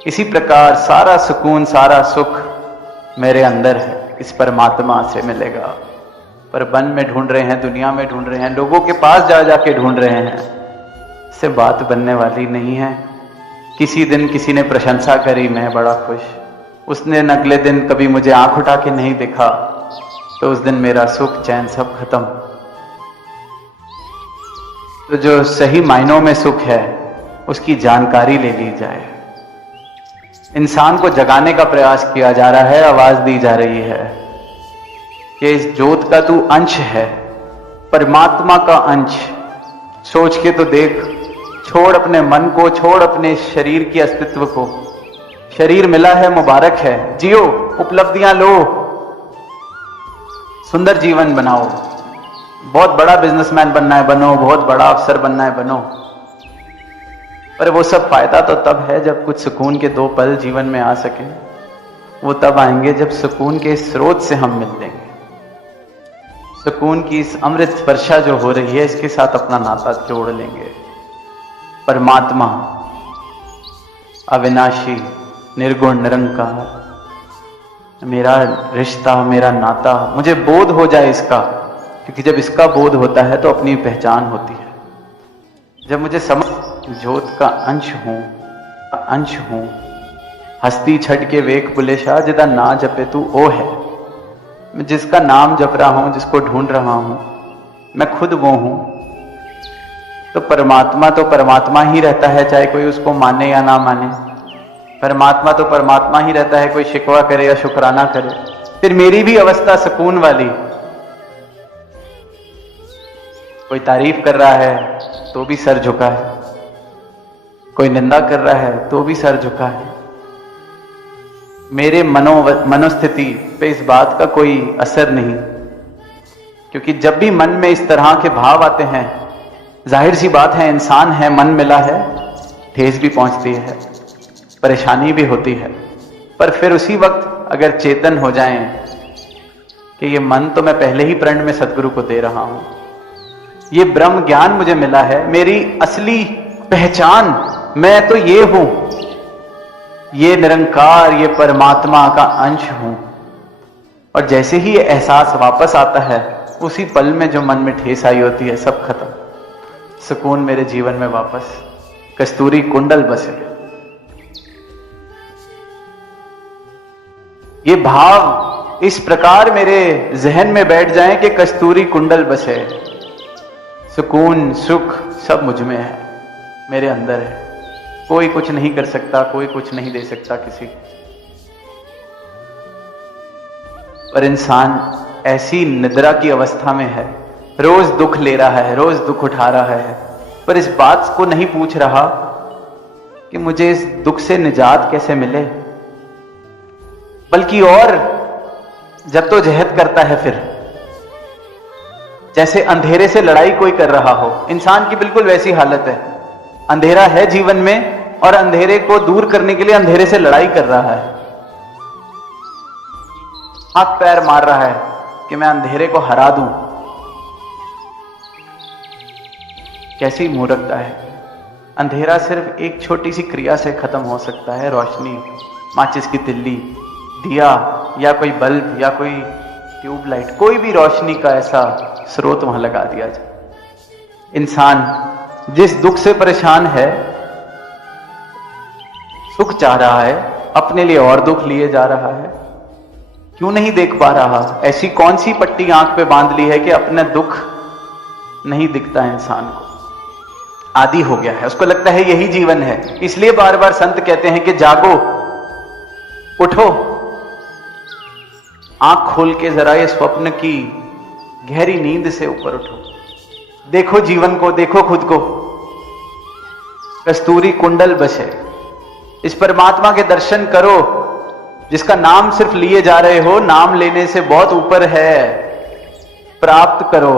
इसी प्रकार सारा सुकून, सारा सुख मेरे अंदर है, इस परमात्मा से मिलेगा। पर वन में ढूंढ रहे हैं, दुनिया में ढूंढ रहे हैं, लोगों के पास जा जाके ढूंढ रहे हैं, इससे बात बनने वाली नहीं है। किसी दिन किसी ने प्रशंसा करी, मैं बड़ा खुश। उसने अगले दिन कभी मुझे आंख उठा के नहीं देखा, तो उस दिन मेरा सुख चैन सब खत्म। तो जो सही मायनों में सुख है उसकी जानकारी ले ली जाए। इंसान को जगाने का प्रयास किया जा रहा है, आवाज दी जा रही है कि इस ज्योत का तू अंश है, परमात्मा का अंश। सोच के तो देख, छोड़ अपने मन को, छोड़ अपने शरीर के अस्तित्व को। शरीर मिला है, मुबारक है, जियो, उपलब्धियां लो, सुंदर जीवन बनाओ। बहुत बड़ा बिजनेसमैन बनना है बनो, बहुत बड़ा अफसर बनना है बनो, पर वो सब फायदा तो तब है जब कुछ सुकून के 2 पल जीवन में आ सके। वो तब आएंगे जब सुकून के स्रोत से हम मिल लेंगे। सुकून की इस अमृत वर्षा जो हो रही है, इसके साथ अपना नाता जोड़ लेंगे। परमात्मा अविनाशी, निर्गुण, निरंकार, मेरा रिश्ता, मेरा नाता, मुझे बोध हो जाए इसका, क्योंकि जब इसका बोध होता है तो अपनी पहचान होती है। जब मुझे समझ ज्योत का अंश हूं, हस्ती छट के वेख बुलेशा, जिदा ना जपे तू ओ है। मैं जिसका नाम जप रहा हूं, जिसको ढूंढ रहा हूं, मैं खुद वो हूं। तो परमात्मा ही रहता है, चाहे कोई उसको माने या ना माने। परमात्मा तो परमात्मा ही रहता है, कोई शिकवा करे या शुक्राना करे। फिर मेरी भी अवस्था सुकून वाली। कोई तारीफ कर रहा है तो भी सर झुका है, कोई निंदा कर रहा है तो भी सर झुका है। मेरे मनोस्थिति पे इस बात का कोई असर नहीं, क्योंकि जब भी मन में इस तरह के भाव आते हैं, जाहिर सी बात है, इंसान है, मन मिला है, ठेस भी पहुंचती है, परेशानी भी होती है। पर फिर उसी वक्त अगर चेतन हो जाएं कि ये मन तो मैं पहले ही प्रण में सदगुरु को दे रहा हूं, ये ब्रह्म ज्ञान मुझे मिला है, मेरी असली पहचान मैं तो ये हूं, ये निरंकार, ये परमात्मा का अंश हूं। और जैसे ही ये एहसास वापस आता है, उसी पल में जो मन में ठेस आई होती है, सब खत्म। सुकून मेरे जीवन में वापस, कस्तूरी कुंडल बसे। ये भाव इस प्रकार मेरे जहन में बैठ जाएं कि कस्तूरी कुंडल बसे। सुकून, सुख सब मुझ में है, मेरे अंदर है। कोई कुछ नहीं कर सकता, कोई कुछ नहीं दे सकता किसी। पर इंसान ऐसी निद्रा की अवस्था में है, रोज दुख ले रहा है, रोज दुख उठा रहा है, पर इस बात को नहीं पूछ रहा कि मुझे इस दुख से निजात कैसे मिले, बल्कि और जद्दोजहद करता है फिर, जैसे अंधेरे से लड़ाई कोई कर रहा हो। इंसान की बिल्कुल वैसी हालत है, अंधेरा है जीवन में और अंधेरे को दूर करने के लिए अंधेरे से लड़ाई कर रहा है, हाथ पैर मार रहा है कि मैं अंधेरे को हरा दूं। कैसी मूर्खता है। अंधेरा सिर्फ एक छोटी सी क्रिया से खत्म हो सकता है, रोशनी, माचिस की तिल्ली, दिया या कोई बल्ब या कोई ट्यूबलाइट, कोई भी रोशनी का ऐसा स्रोत वहां लगा दिया जाए। इंसान जिस दुख से परेशान है, सुख चाह रहा है, अपने लिए और दुख लिए जा रहा है, क्यों नहीं देख पा रहा? ऐसी कौन सी पट्टी आंख पे बांध ली है कि अपना दुख नहीं दिखता है इंसान को? आदी हो गया है, उसको लगता है यही जीवन है। इसलिए बार बार संत कहते हैं कि जागो, उठो, आंख खोल के जरा ये स्वप्न की गहरी नींद से ऊपर उठो, देखो जीवन को, देखो खुद को। कस्तूरी कुंडल बसे, इस परमात्मा के दर्शन करो जिसका नाम सिर्फ लिए जा रहे हो, नाम लेने से बहुत ऊपर है, प्राप्त करो।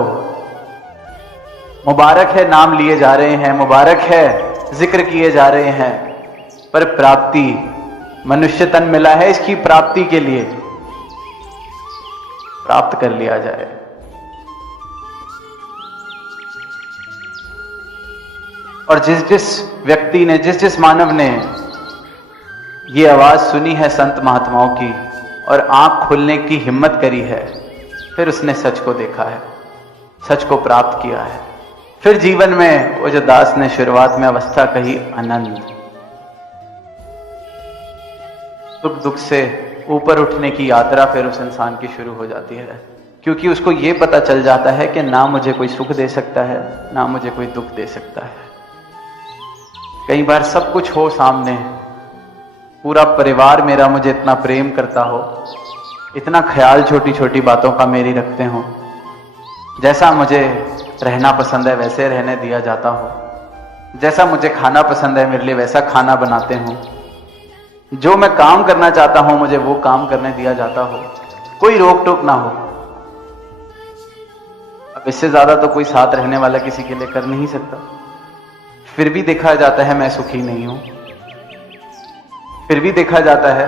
मुबारक है नाम लिए जा रहे हैं, मुबारक है जिक्र किए जा रहे हैं, पर प्राप्ति, मनुष्य तन मिला है इसकी प्राप्ति के लिए, प्राप्त कर लिया जाए। और जिस जिस व्यक्ति ने, जिस जिस मानव ने ये आवाज सुनी है संत महात्माओं की और आंख खोलने की हिम्मत करी है, फिर उसने सच को देखा है, सच को प्राप्त किया है। फिर जीवन में वो जो दास ने शुरुआत में अवस्था कही, आनंद, सुख दुख से ऊपर उठने की यात्रा फिर उस इंसान की शुरू हो जाती है, क्योंकि उसको ये पता चल जाता है कि ना मुझे कोई सुख दे सकता है, ना मुझे कोई दुख दे सकता है। कई बार सब कुछ हो सामने, पूरा परिवार मेरा मुझे इतना प्रेम करता हो, इतना ख्याल छोटी छोटी बातों का मेरी रखते हो, जैसा मुझे रहना पसंद है वैसे रहने दिया जाता हो, जैसा मुझे खाना पसंद है मेरे लिए वैसा खाना बनाते हो, जो मैं काम करना चाहता हूं मुझे वो काम करने दिया जाता हो, कोई रोक टोक ना हो। अब इससे ज्यादा तो कोई साथ रहने वाला किसी के लिए कर नहीं सकता। फिर भी देखा जाता है मैं सुखी नहीं हूं, फिर भी देखा जाता है,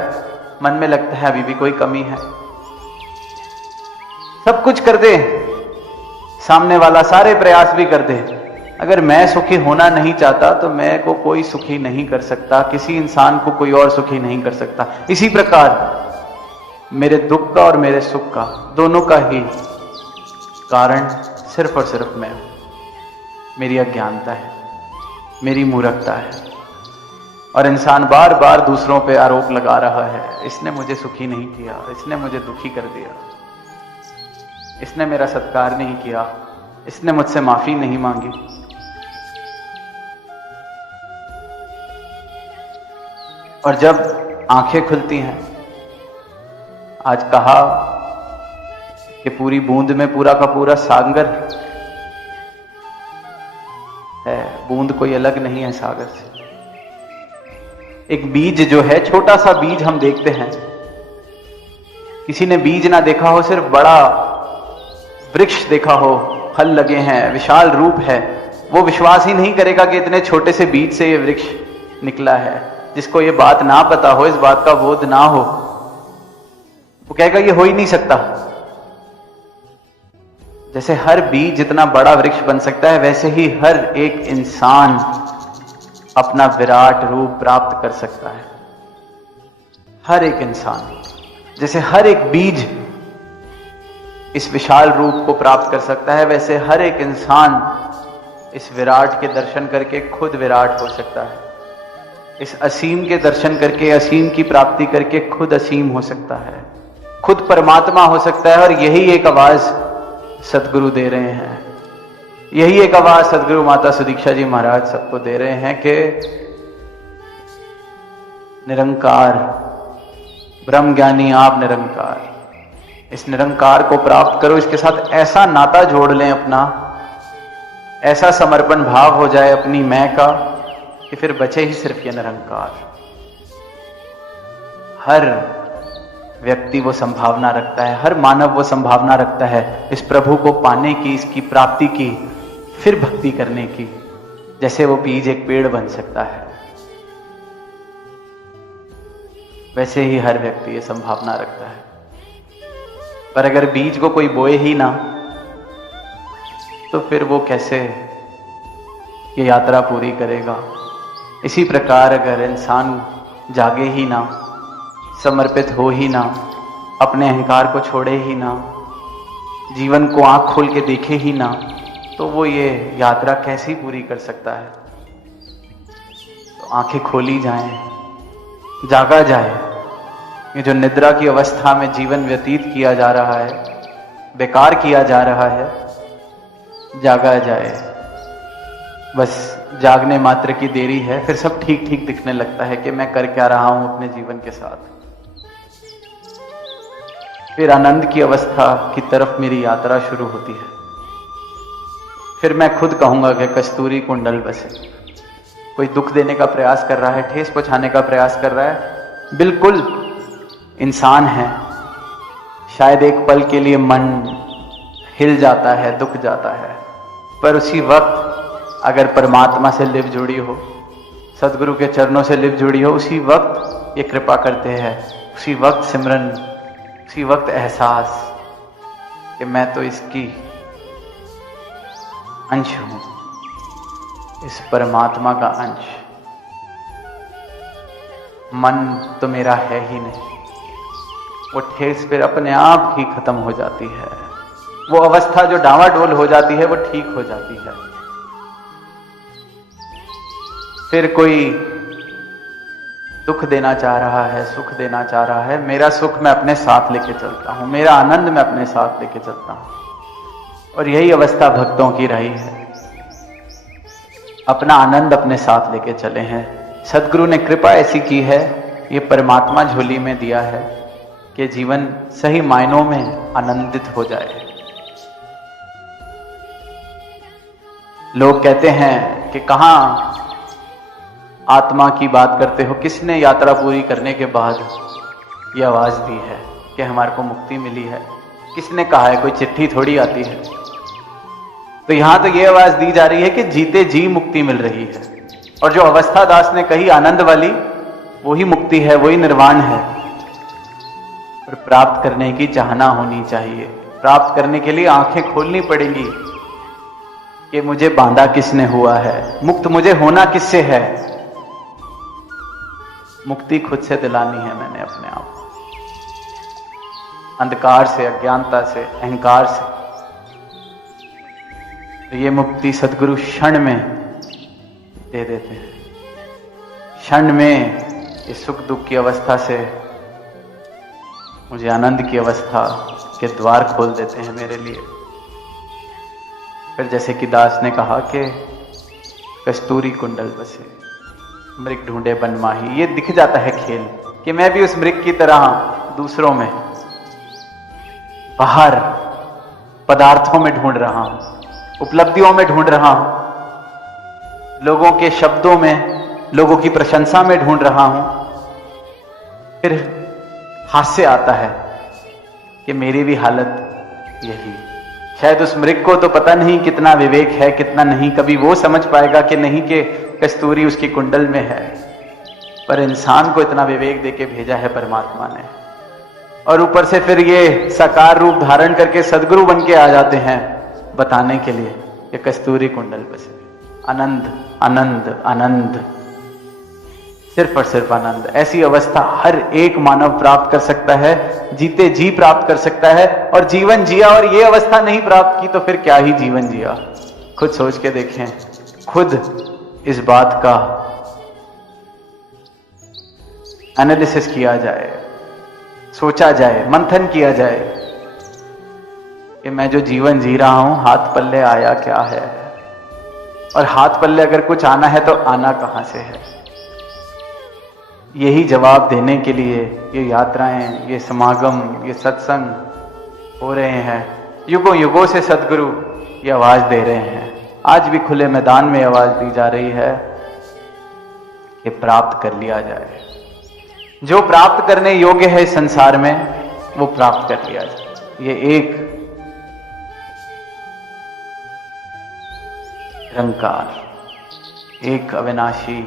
मन में लगता है अभी भी कोई कमी है। सब कुछ कर दे सामने वाला, सारे प्रयास भी कर दे, अगर मैं सुखी होना नहीं चाहता तो मैं को कोई सुखी नहीं कर सकता, किसी इंसान को कोई और सुखी नहीं कर सकता। इसी प्रकार मेरे दुख का और मेरे सुख का, दोनों का ही कारण सिर्फ और सिर्फ मैं हूं। मेरी अज्ञानता है, मेरी मूर्खता है। और इंसान बार बार दूसरों पे आरोप लगा रहा है, इसने मुझे सुखी नहीं किया, इसने मुझे दुखी कर दिया, इसने मेरा सत्कार नहीं किया, इसने मुझसे माफी नहीं मांगी। और जब आंखें खुलती हैं, आज कहा कि पूरी बूंद में पूरा का पूरा सागर है, बूंद कोई अलग नहीं है सागर से। एक बीज जो है, छोटा सा बीज हम देखते हैं, किसी ने बीज ना देखा हो, सिर्फ बड़ा वृक्ष देखा हो, फल लगे हैं, विशाल रूप है, वो विश्वास ही नहीं करेगा कि इतने छोटे से बीज से ये वृक्ष निकला है। जिसको ये बात ना पता हो, इस बात का बोध ना हो, वो कहेगा ये हो ही नहीं सकता। जैसे हर बीज जितना बड़ा वृक्ष बन सकता है, वैसे ही हर एक इंसान अपना विराट रूप प्राप्त कर सकता है। हर एक इंसान, जैसे हर एक बीज इस विशाल रूप को प्राप्त कर सकता है, वैसे हर एक इंसान इस विराट के दर्शन करके खुद विराट हो सकता है। इस असीम के दर्शन करके, असीम की प्राप्ति करके खुद असीम हो सकता है, खुद परमात्मा हो सकता है। और यही एक आवाज सदगुरु दे रहे हैं, यही एक आवाज सदगुरु माता सुदीक्षा जी महाराज सबको दे रहे हैं कि निरंकार ब्रह्म ज्ञानी आप निरंकार, इस निरंकार को प्राप्त करो, इसके साथ ऐसा नाता जोड़ लें अपना, ऐसा समर्पण भाव हो जाए अपनी मैं का कि फिर बचे ही सिर्फ ये निरंकार। हर व्यक्ति वो संभावना रखता है, हर मानव वो संभावना रखता है इस प्रभु को पाने की, इसकी प्राप्ति की, फिर भक्ति करने की। जैसे वो बीज एक पेड़ बन सकता है, वैसे ही हर व्यक्ति ये संभावना रखता है। पर अगर बीज को कोई बोए ही ना, तो फिर वो कैसे ये यात्रा पूरी करेगा। इसी प्रकार अगर इंसान जागे ही ना, समर्पित हो ही ना, अपने अहंकार को छोड़े ही ना, जीवन को आंख खोल के देखे ही ना, तो वो ये यात्रा कैसी पूरी कर सकता है। तो आंखें खोली जाएं, जागा जाए। ये जो निद्रा की अवस्था में जीवन व्यतीत किया जा रहा है, बेकार किया जा रहा है, जागा जाए। बस जागने मात्र की देरी है, फिर सब ठीक ठीक दिखने लगता है कि मैं कर क्या रहा हूं अपने जीवन के साथ। फिर आनंद की अवस्था की तरफ मेरी यात्रा शुरू होती है। फिर मैं खुद कहूंगा कि कस्तूरी कुंडल बसे। कोई दुख देने का प्रयास कर रहा है, ठेस पहुंचाने का प्रयास कर रहा है, बिल्कुल इंसान है। शायद एक पल के लिए मन हिल जाता है, दुख जाता है, पर उसी वक्त अगर परमात्मा से लिव जुड़ी हो, सदगुरु के चरणों से लिव जुड़ी हो, उसी वक्त ये कृपा करते हैं, उसी वक्त सिमरन, उसी वक्त एहसास कि मैं तो इसकी अंश हूं, इस परमात्मा का अंश। मन तो मेरा है ही नहीं। वो ठेस फिर अपने आप ही खत्म हो जाती है। वो अवस्था जो डावाडोल हो जाती है, वो ठीक हो जाती है। फिर कोई दुख देना चाह रहा है, सुख देना चाह रहा है, मेरा सुख मैं अपने साथ लेके चलता हूं, मेरा आनंद मैं अपने साथ लेके चलता हूं। और यही अवस्था भक्तों की रही है, अपना आनंद अपने साथ लेके चले हैं। सदगुरु ने कृपा ऐसी की है, ये परमात्मा झोली में दिया है कि जीवन सही मायनों में आनंदित हो जाए। लोग कहते हैं कि कहां आत्मा की बात करते हो, किसने यात्रा पूरी करने के बाद ये आवाज दी है कि हमारे को मुक्ति मिली है? किसने कहा है? कोई चिट्ठी थोड़ी आती है। तो यहां तो ये आवाज दी जा रही है कि जीते जी मुक्ति मिल रही है। और जो अवस्था दास ने कही आनंद वाली, वही मुक्ति है, वही निर्वाण है। और प्राप्त करने की चाहना होनी चाहिए। प्राप्त करने के लिए आंखें खोलनी पड़ेंगी कि मुझे बांधा किसने हुआ है, मुक्त मुझे होना किससे है। मुक्ति खुद से दिलानी है मैंने अपने आप को, अंधकार से, अज्ञानता से, अहंकार से। तो ये मुक्ति सदगुरु क्षण में दे देते हैं। क्षण में इस सुख दुख की अवस्था से मुझे आनंद की अवस्था के द्वार खोल देते हैं मेरे लिए। फिर जैसे कि दास ने कहा कि कस्तूरी कुंडल बसे, मृग ढूंढे बनमाही। ये दिख जाता है खेल कि मैं भी उस मृग की तरह दूसरों में, बाहर पदार्थों में ढूंढ रहा हूं, उपलब्धियों में ढूंढ रहा हूं, लोगों के शब्दों में, लोगों की प्रशंसा में ढूंढ रहा हूं। फिर हास्य आता है कि मेरी भी हालत यही। शायद उस मृग को तो पता नहीं कितना विवेक है, कितना नहीं, कभी वो समझ पाएगा कि नहीं कि कस्तूरी उसकी कुंडल में है। पर इंसान को इतना विवेक देके भेजा है परमात्मा ने। और ऊपर से फिर ये साकार रूप धारण करके सदगुरु बन के आ जाते हैं बताने के लिए कि कस्तूरी कुंडल बसे। आनंद आनंद आनंद, सिर्फ और सिर्फ आनंद। ऐसी अवस्था हर एक मानव प्राप्त कर सकता है, जीते जी प्राप्त कर सकता है। और जीवन जिया और ये अवस्था नहीं प्राप्त की तो फिर क्या ही जीवन जिया। खुद सोच के देखें, खुद इस बात का एनालिसिस किया जाए, सोचा जाए, मंथन किया जाए कि मैं जो जीवन जी रहा हूं हाथ पल्ले आया क्या है। और हाथ पल्ले अगर कुछ आना है तो आना कहां से है। यही जवाब देने के लिए ये यात्राएं, ये समागम, ये सत्संग हो रहे हैं। युगों युगों से सदगुरु ये आवाज दे रहे हैं आज भी खुले मैदान में आवाज दी जा रही है कि प्राप्त कर लिया जाए। जो प्राप्त करने योग्य है इस संसार में वो प्राप्त कर लिया जाए। ये एक निरंकार, एक अविनाशी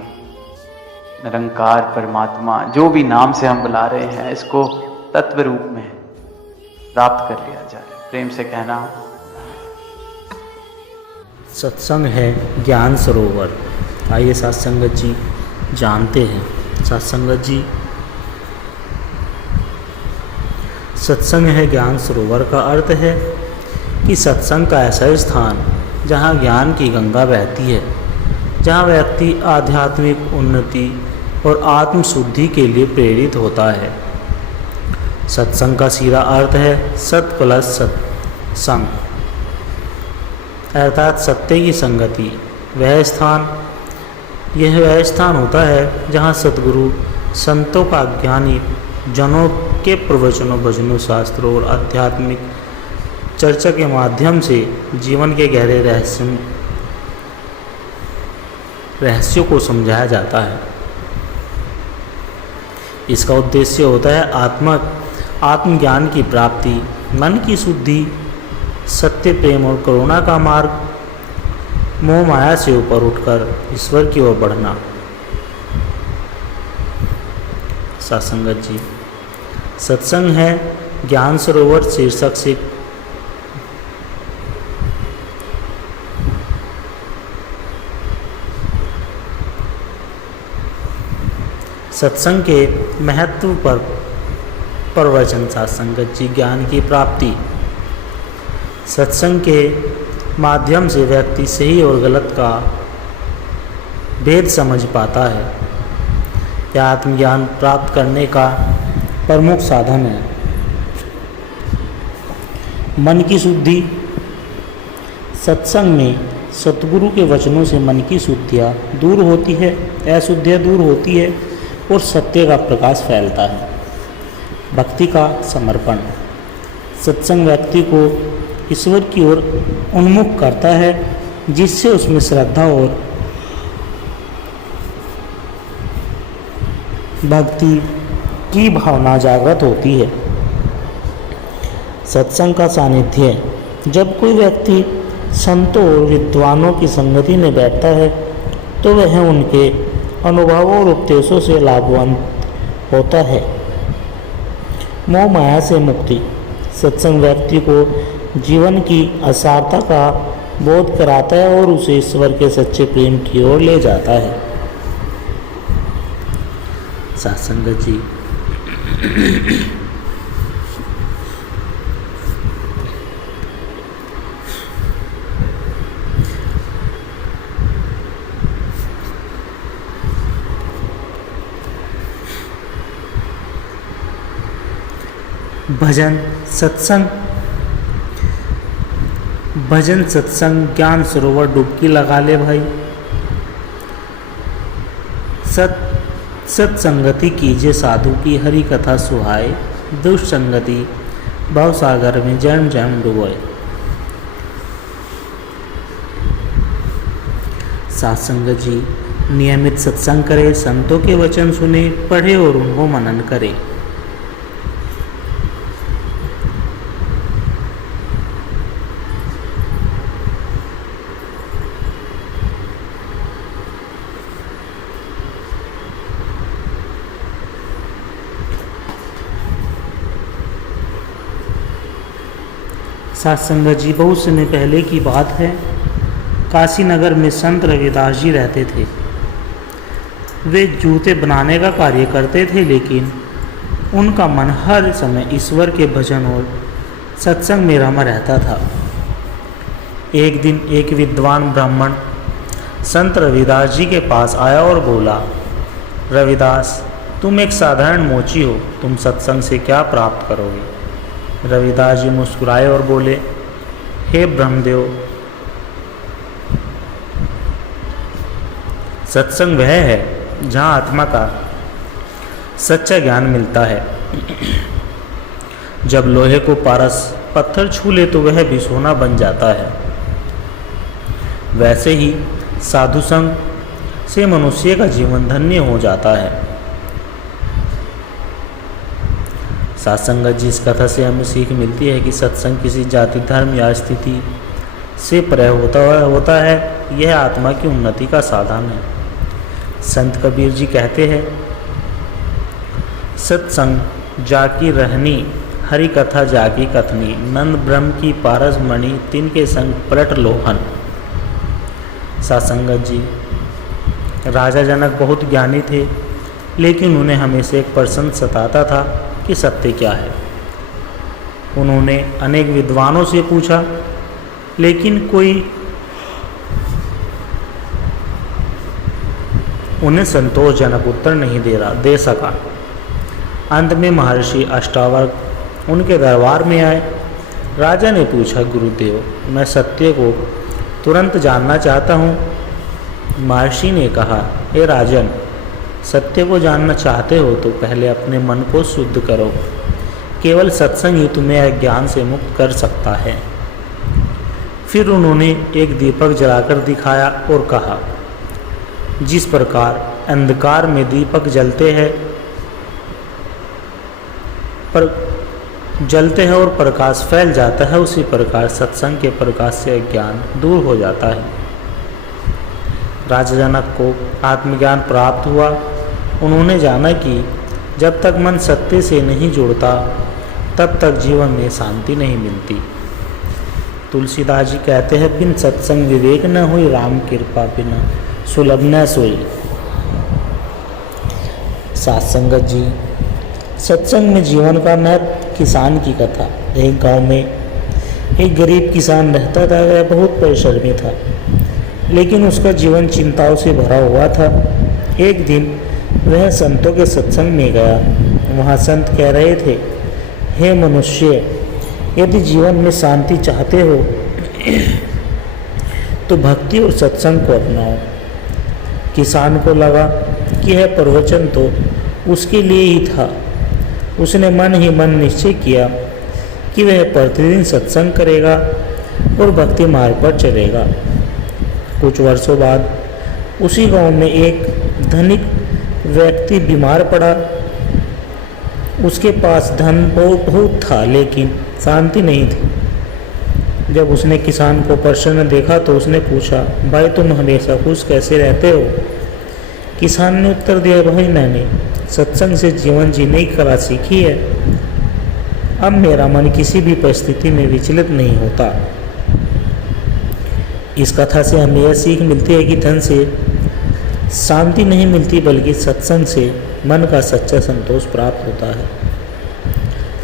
निरंकार परमात्मा, जो भी नाम से हम बुला रहे हैं, इसको तत्व रूप में प्राप्त कर लिया जाए। प्रेम से कहना। सत्संग है ज्ञान सरोवर। आइए सत्संगत जी जानते हैं। सत्संगत जी, सत्संग है ज्ञान सरोवर का अर्थ है कि सत्संग का ऐसा स्थान जहाँ ज्ञान की गंगा बहती है, जहाँ व्यक्ति आध्यात्मिक उन्नति और आत्म शुद्धि के लिए प्रेरित होता है। सत्संग का सीधा अर्थ है सत प्लस सत्संग, अर्थात सत्य की संगति। यह वह स्थान होता है जहाँ सद्गुरु संतों का ज्ञानी जनों के प्रवचनों, भजनों, शास्त्रों और आध्यात्मिक चर्चा के माध्यम से जीवन के गहरे रहस्यों को समझाया जाता है। इसका उद्देश्य होता है आत्मज्ञान की प्राप्ति, मन की शुद्धि, सत्य, प्रेम और करुणा का मार्ग, मोह माया से ऊपर उठकर ईश्वर की ओर बढ़ना। सत्संगत जी, सत्संग है ज्ञान सरोवर शीर्षक से सत्संग के महत्व पर प्रवचन। सत्संगत जी, ज्ञान की प्राप्ति। सत्संग के माध्यम से व्यक्ति सही और गलत का भेद समझ पाता है। यह आत्मज्ञान प्राप्त करने का प्रमुख साधन है। मन की शुद्धि। सत्संग में सतगुरु के वचनों से मन की शुद्धियाँ दूर होती है, अशुद्धियाँ दूर होती है और सत्य का प्रकाश फैलता है। भक्ति का समर्पण। सत्संग व्यक्ति को ईश्वर की ओर उन्मुख करता है, जिससे उसमें श्रद्धा और भक्ति की भावना जागृत होती है। सत्संग का सानिध्य। जब कोई व्यक्ति संतों और विद्वानों की संगति में बैठता है तो वह उनके अनुभवों और उपदेशों से लाभवान होता है। मोह माया से मुक्ति। सत्संग व्यक्ति को जीवन की असारता का बोध कराता है और उसे ईश्वर के सच्चे प्रेम की ओर ले जाता है। सत्संगत जी, भजन सत्संग ज्ञान सरोवर डुबकी लगा ले भाई। सत्संगति कीजिए साधु की, हरि कथा सुहाए। दुष्ट संगति भव सागर में जन्म जन्म डुबोए। सत्संगत जी, नियमित सत्संग करें, संतों के वचन सुने, पढ़े और उनको मनन करें। सत्संगत जी, बहुत समय पहले की बात है। काशी नगर में संत रविदास जी रहते थे। वे जूते बनाने का कार्य करते थे, लेकिन उनका मन हर समय ईश्वर के भजन और सत्संग में रमा रहता था। एक दिन एक विद्वान ब्राह्मण संत रविदास जी के पास आया और बोला, रविदास, तुम एक साधारण मोची हो, तुम सत्संग से क्या प्राप्त करोगे? रविदास जी मुस्कुराए और बोले, हे ब्रह्मदेव, सत्संग वह है जहाँ आत्मा का सच्चा ज्ञान मिलता है। जब लोहे को पारस पत्थर छू ले तो वह भी सोना बन जाता है। वैसे ही साधु संग से मनुष्य का जीवन धन्य हो जाता है। सत्संगत जी, इस कथा से हमें सीख मिलती है कि सत्संग किसी जाति, धर्म या स्थिति से परे होता है। यह आत्मा की उन्नति का साधन है। संत कबीर जी कहते हैं, सत्संग जाकी रहनी, हरि कथा जाकी कथनी, नंद ब्रह्म की पारस मणि, तिनके संग पलट लोहन। सत्संगत जी, राजा जनक बहुत ज्ञानी थे, लेकिन उन्हें हमेशा एक प्रश्न सताता था कि सत्य क्या है। उन्होंने अनेक विद्वानों से पूछा, लेकिन कोई उन्हें संतोषजनक उत्तर नहीं दे सका। अंत में महर्षि अष्टावक्र उनके दरबार में आए। राजा ने पूछा, गुरुदेव, मैं सत्य को तुरंत जानना चाहता हूँ। महर्षि ने कहा, हे राजन, सत्य को जानना चाहते हो तो पहले अपने मन को शुद्ध करो। केवल सत्संग ही तुम्हें अज्ञान से मुक्त कर सकता है। फिर उन्होंने एक दीपक जलाकर दिखाया और कहा, जिस प्रकार अंधकार में दीपक जलते हैं और प्रकाश फैल जाता है, उसी प्रकार सत्संग के प्रकाश से अज्ञान दूर हो जाता है। राजा जनक को आत्मज्ञान प्राप्त हुआ। उन्होंने जाना कि जब तक मन सत्य से नहीं जुड़ता, तब तक जीवन में शांति नहीं मिलती। तुलसीदास जी कहते हैं, बिन सत्संग विवेक न हुई, राम कृपा बिना सुलभ न सोई। सत्संगत जी, सत्संग में जीवन का महत्व। किसान की कथा। एक गांव में एक गरीब किसान रहता था। वह बहुत परिश्रमी था, लेकिन उसका जीवन चिंताओं से भरा हुआ था। एक दिन वह संतों के सत्संग में गया। वहाँ संत कह रहे थे, हे मनुष्य, यदि जीवन में शांति चाहते हो तो भक्ति और सत्संग को अपनाओ। किसान को लगा कि यह प्रवचन तो उसके लिए ही था। उसने मन ही मन निश्चय किया कि वह प्रतिदिन सत्संग करेगा और भक्ति मार्ग पर चलेगा। कुछ वर्षों बाद उसी गांव में एक धनिक व्यक्ति बीमार पड़ा। उसके पास धन बहुत था, लेकिन शांति नहीं थी। जब उसने किसान को प्रसन्न देखा तो उसने पूछा, भाई तुम हमेशा खुश कैसे रहते हो? किसान ने उत्तर दिया, भाई मैंने सत्संग से जीवन जीने की कला सीखी है। अब मेरा मन किसी भी परिस्थिति में विचलित नहीं होता। इस कथा से हमें यह सीख मिलती है कि धन से शांति नहीं मिलती, बल्कि सत्संग से मन का सच्चा संतोष प्राप्त होता है।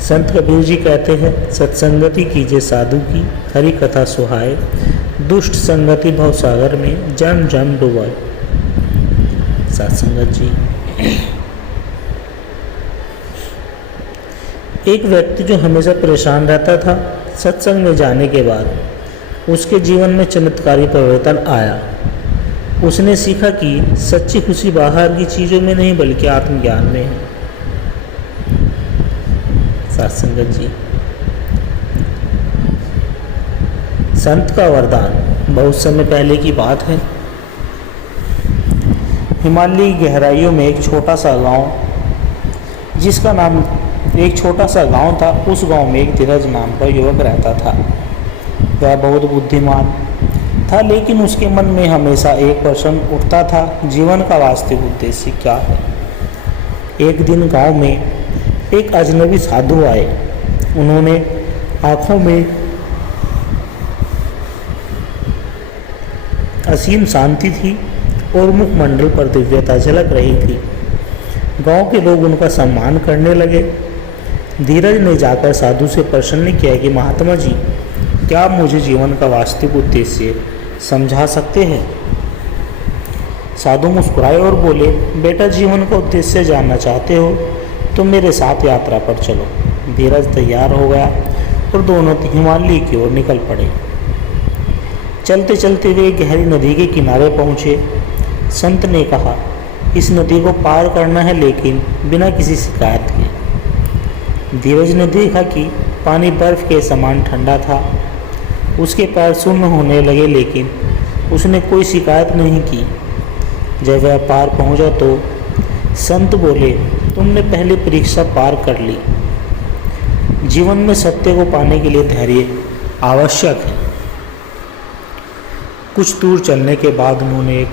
संत कबीर जी कहते हैं, सत्संगति कीजिए साधु की, हरि कथा सुहाए, दुष्ट संगति भवसागर में जन्म जन्म डुबाए। सत्संगत जी, एक व्यक्ति जो हमेशा परेशान रहता था, सत्संग में जाने के बाद उसके जीवन में चमत्कारी परिवर्तन आया। उसने सीखा कि सच्ची खुशी बाहर की चीज़ों में नहीं, बल्कि आत्मज्ञान में है। सत्संगत जी, संत का वरदान। बहुत समय पहले की बात है। हिमालय की गहराइयों में एक छोटा सा गांव था। उस गांव में एक धीरज नाम का युवक रहता था। वह बहुत बुद्धिमान था, लेकिन उसके मन में हमेशा एक प्रश्न उठता था, जीवन का वास्तविक उद्देश्य क्या है? एक दिन गांव में एक अजनबी साधु आए। उन्होंने आंखों में असीम शांति थी और मुखमंडल पर दिव्यता झलक रही थी। गांव के लोग उनका सम्मान करने लगे। धीरज ने जाकर साधु से प्रश्न किया कि महात्मा जी, क्या आप मुझे जीवन का वास्तविक उद्देश्य समझा सकते हैं? साधु मुस्कुराए और बोले, बेटा, जीवन का उद्देश्य जानना चाहते हो तो मेरे साथ यात्रा पर चलो। धीरज तैयार हो गया और दोनों हिमालय की ओर निकल पड़े। चलते चलते वे गहरी नदी के किनारे पहुँचे। संत ने कहा, इस नदी को पार करना है, लेकिन बिना किसी शिकायत के। धीरज ने देखा कि पानी बर्फ के समान ठंडा था। उसके पैर सुन्न होने लगे, लेकिन उसने कोई शिकायत नहीं की। जब वह पार पहुंचा तो संत बोले, तुमने पहली परीक्षा पार कर ली। जीवन में सत्य को पाने के लिए धैर्य आवश्यक है। कुछ दूर चलने के बाद उन्होंने एक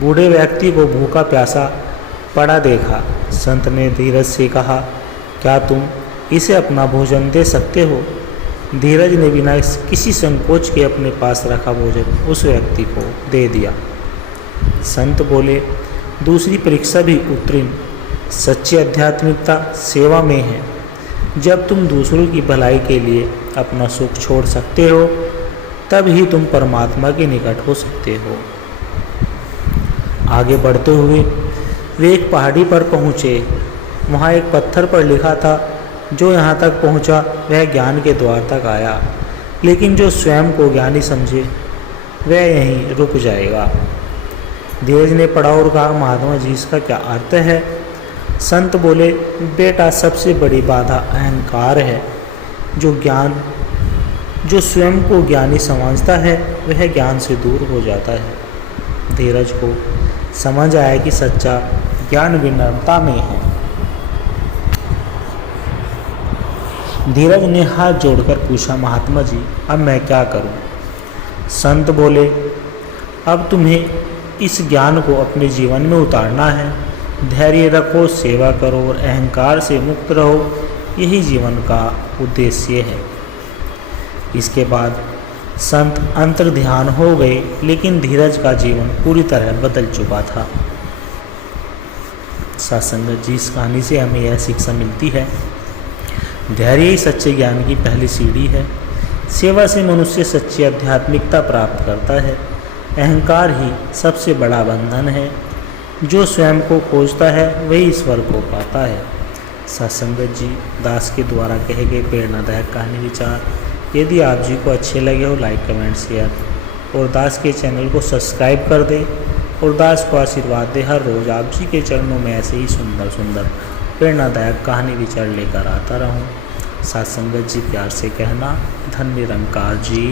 बूढ़े व्यक्ति को भूखा प्यासा पड़ा देखा। संत ने धीरज से कहा, क्या तुम इसे अपना भोजन दे सकते हो? धीरज ने बिना किसी संकोच के अपने पास रखा भोजन उस व्यक्ति को दे दिया। संत बोले, दूसरी परीक्षा भी उत्तीर्ण। सच्ची आध्यात्मिकता सेवा में है। जब तुम दूसरों की भलाई के लिए अपना सुख छोड़ सकते हो, तब ही तुम परमात्मा के निकट हो सकते हो। आगे बढ़ते हुए वे एक पहाड़ी पर पहुँचे। वहाँ एक पत्थर पर लिखा था, जो यहाँ तक पहुँचा वह ज्ञान के द्वार तक आया, लेकिन जो स्वयं को ज्ञानी समझे वह यहीं रुक जाएगा। धीरज ने पढ़ा और कहा, महात्मा जी इसका क्या अर्थ है? संत बोले, बेटा सबसे बड़ी बाधा अहंकार है। जो स्वयं को ज्ञानी समझता है वह ज्ञान से दूर हो जाता है। धीरज को समझ आया कि सच्चा ज्ञान विनम्रता में है। धीरज ने हाथ जोड़कर पूछा, महात्मा जी अब मैं क्या करूं? संत बोले, अब तुम्हें इस ज्ञान को अपने जीवन में उतारना है। धैर्य रखो, सेवा करो और अहंकार से मुक्त रहो, यही जीवन का उद्देश्य है। इसके बाद संत अंतर ध्यान हो गए, लेकिन धीरज का जीवन पूरी तरह बदल चुका था। सत्संगत जी, इस कहानी से हमें यह शिक्षा मिलती है, धैर्य ही सच्चे ज्ञान की पहली सीढ़ी है। सेवा से मनुष्य सच्ची आध्यात्मिकता प्राप्त करता है। अहंकार ही सबसे बड़ा बंधन है। जो स्वयं को खोजता है वही ईश्वर को पाता है। सत्संगत जी, दास के द्वारा कहे गए प्रेरणादायक कहानी विचार यदि आप जी को अच्छे लगे हो, लाइक कमेंट शेयर और दास के चैनल को सब्सक्राइब कर दे और दास को आशीर्वाद दे। हर रोज़ आप जी के चरणों में ऐसे ही सुंदर सुंदर प्रेरणादायक कहानी विचार लेकर आता रहूं। सत्संगत जी, प्यार से कहना, धन निरंकार जी।